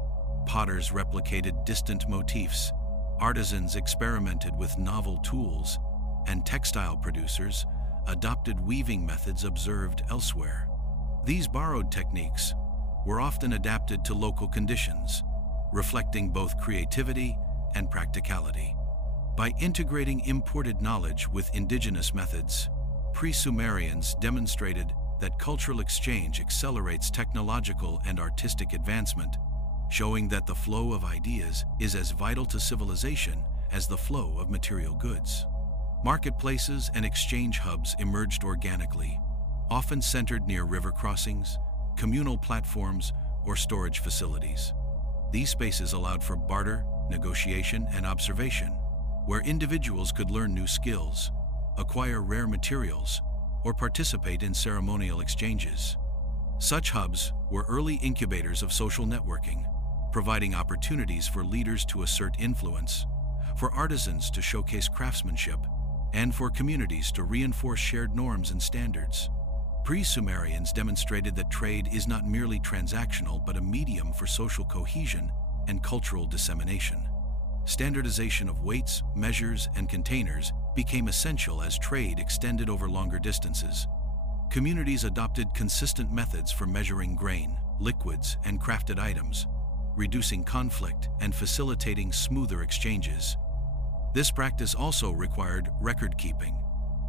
Potters replicated distant motifs, artisans experimented with novel tools, and textile producers adopted weaving methods observed elsewhere. These borrowed techniques were often adapted to local conditions, reflecting both creativity and practicality. By integrating imported knowledge with indigenous methods, pre-Sumerians demonstrated that cultural exchange accelerates technological and artistic advancement, showing that the flow of ideas is as vital to civilization as the flow of material goods. Marketplaces and exchange hubs emerged organically, often centered near river crossings, communal platforms, or storage facilities. These spaces allowed for barter, negotiation, and observation, where individuals could learn new skills, acquire rare materials, or participate in ceremonial exchanges. Such hubs were early incubators of social networking, providing opportunities for leaders to assert influence, for artisans to showcase craftsmanship, and for communities to reinforce shared norms and standards. Pre-Sumerians demonstrated that trade is not merely transactional but a medium for social cohesion and cultural dissemination. Standardization of weights, measures, and containers became essential as trade extended over longer distances. Communities adopted consistent methods for measuring grain, liquids, and crafted items, reducing conflict and facilitating smoother exchanges. This practice also required record keeping,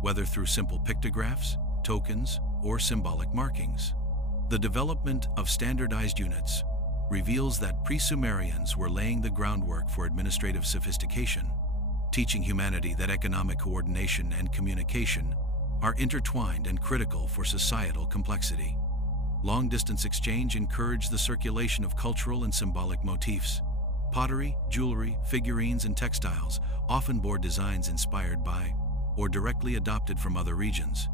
whether through simple pictographs, tokens, or symbolic markings. The development of standardized units reveals that pre-Sumerians were laying the groundwork for administrative sophistication, teaching humanity that economic coordination and communication are intertwined and critical for societal complexity. Long-distance exchange encouraged the circulation of cultural and symbolic motifs. Pottery, jewelry, figurines, and textiles often bore designs inspired by or directly adopted from other regions.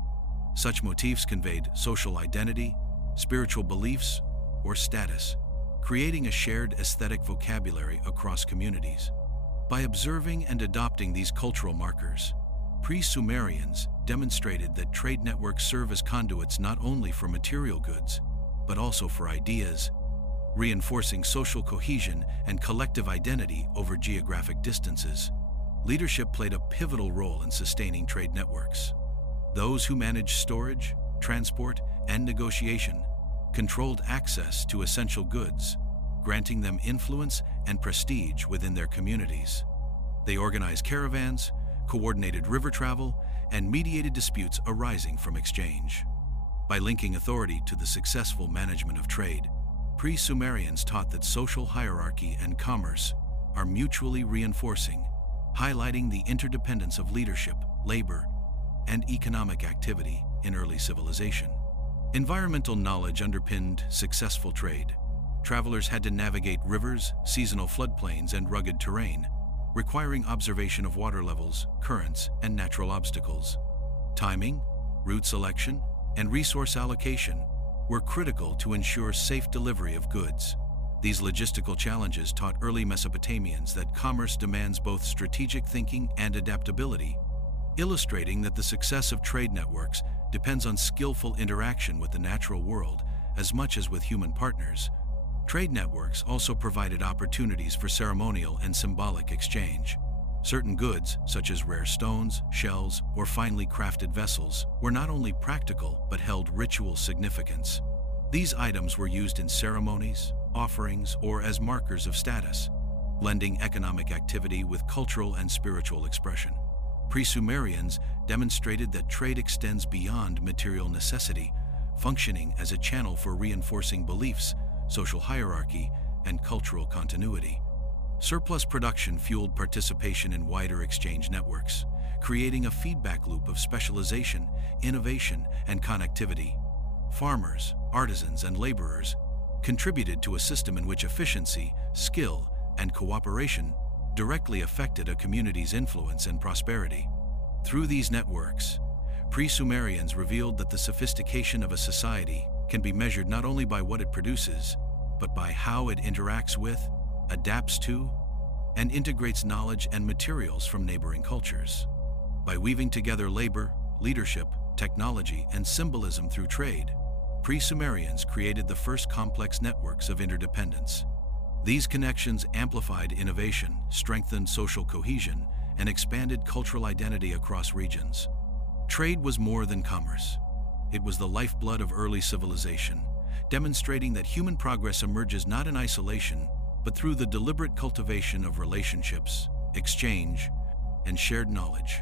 Such motifs conveyed social identity, spiritual beliefs, or status, creating a shared aesthetic vocabulary across communities. By observing and adopting these cultural markers, pre-Sumerians demonstrated that trade networks serve as conduits not only for material goods, but also for ideas, reinforcing social cohesion and collective identity over geographic distances. Leadership played a pivotal role in sustaining trade networks. Those who managed storage, transport, and negotiation controlled access to essential goods, granting them influence and prestige within their communities. They organized caravans, coordinated river travel, and mediated disputes arising from exchange. By linking authority to the successful management of trade, pre-Sumerians taught that social hierarchy and commerce are mutually reinforcing, highlighting the interdependence of leadership, labor, and economic activity in early civilization. Environmental knowledge underpinned successful trade. Travelers had to navigate rivers, seasonal floodplains, and rugged terrain, requiring observation of water levels, currents, and natural obstacles. Timing, route selection, and resource allocation were critical to ensure safe delivery of goods. These logistical challenges taught early Mesopotamians that commerce demands both strategic thinking and adaptability, illustrating that the success of trade networks depends on skillful interaction with the natural world as much as with human partners. Trade networks also provided opportunities for ceremonial and symbolic exchange. Certain goods, such as rare stones, shells, or finely crafted vessels, were not only practical but held ritual significance. These items were used in ceremonies, offerings, or as markers of status, blending economic activity with cultural and spiritual expression. Pre-Sumerians demonstrated that trade extends beyond material necessity, functioning as a channel for reinforcing beliefs, social hierarchy, and cultural continuity. Surplus production fueled participation in wider exchange networks, creating a feedback loop of specialization, innovation, and connectivity. Farmers, artisans, and laborers contributed to a system in which efficiency, skill, and cooperation directly affected a community's influence and prosperity. Through these networks, pre-Sumerians revealed that the sophistication of a society can be measured not only by what it produces, but by how it interacts with, adapts to, and integrates knowledge and materials from neighboring cultures. By weaving together labor, leadership, technology, and symbolism through trade, pre-Sumerians created the first complex networks of interdependence. These connections amplified innovation, strengthened social cohesion, and expanded cultural identity across regions. Trade was more than commerce. It was the lifeblood of early civilization, demonstrating that human progress emerges not in isolation, but through the deliberate cultivation of relationships, exchange, and shared knowledge.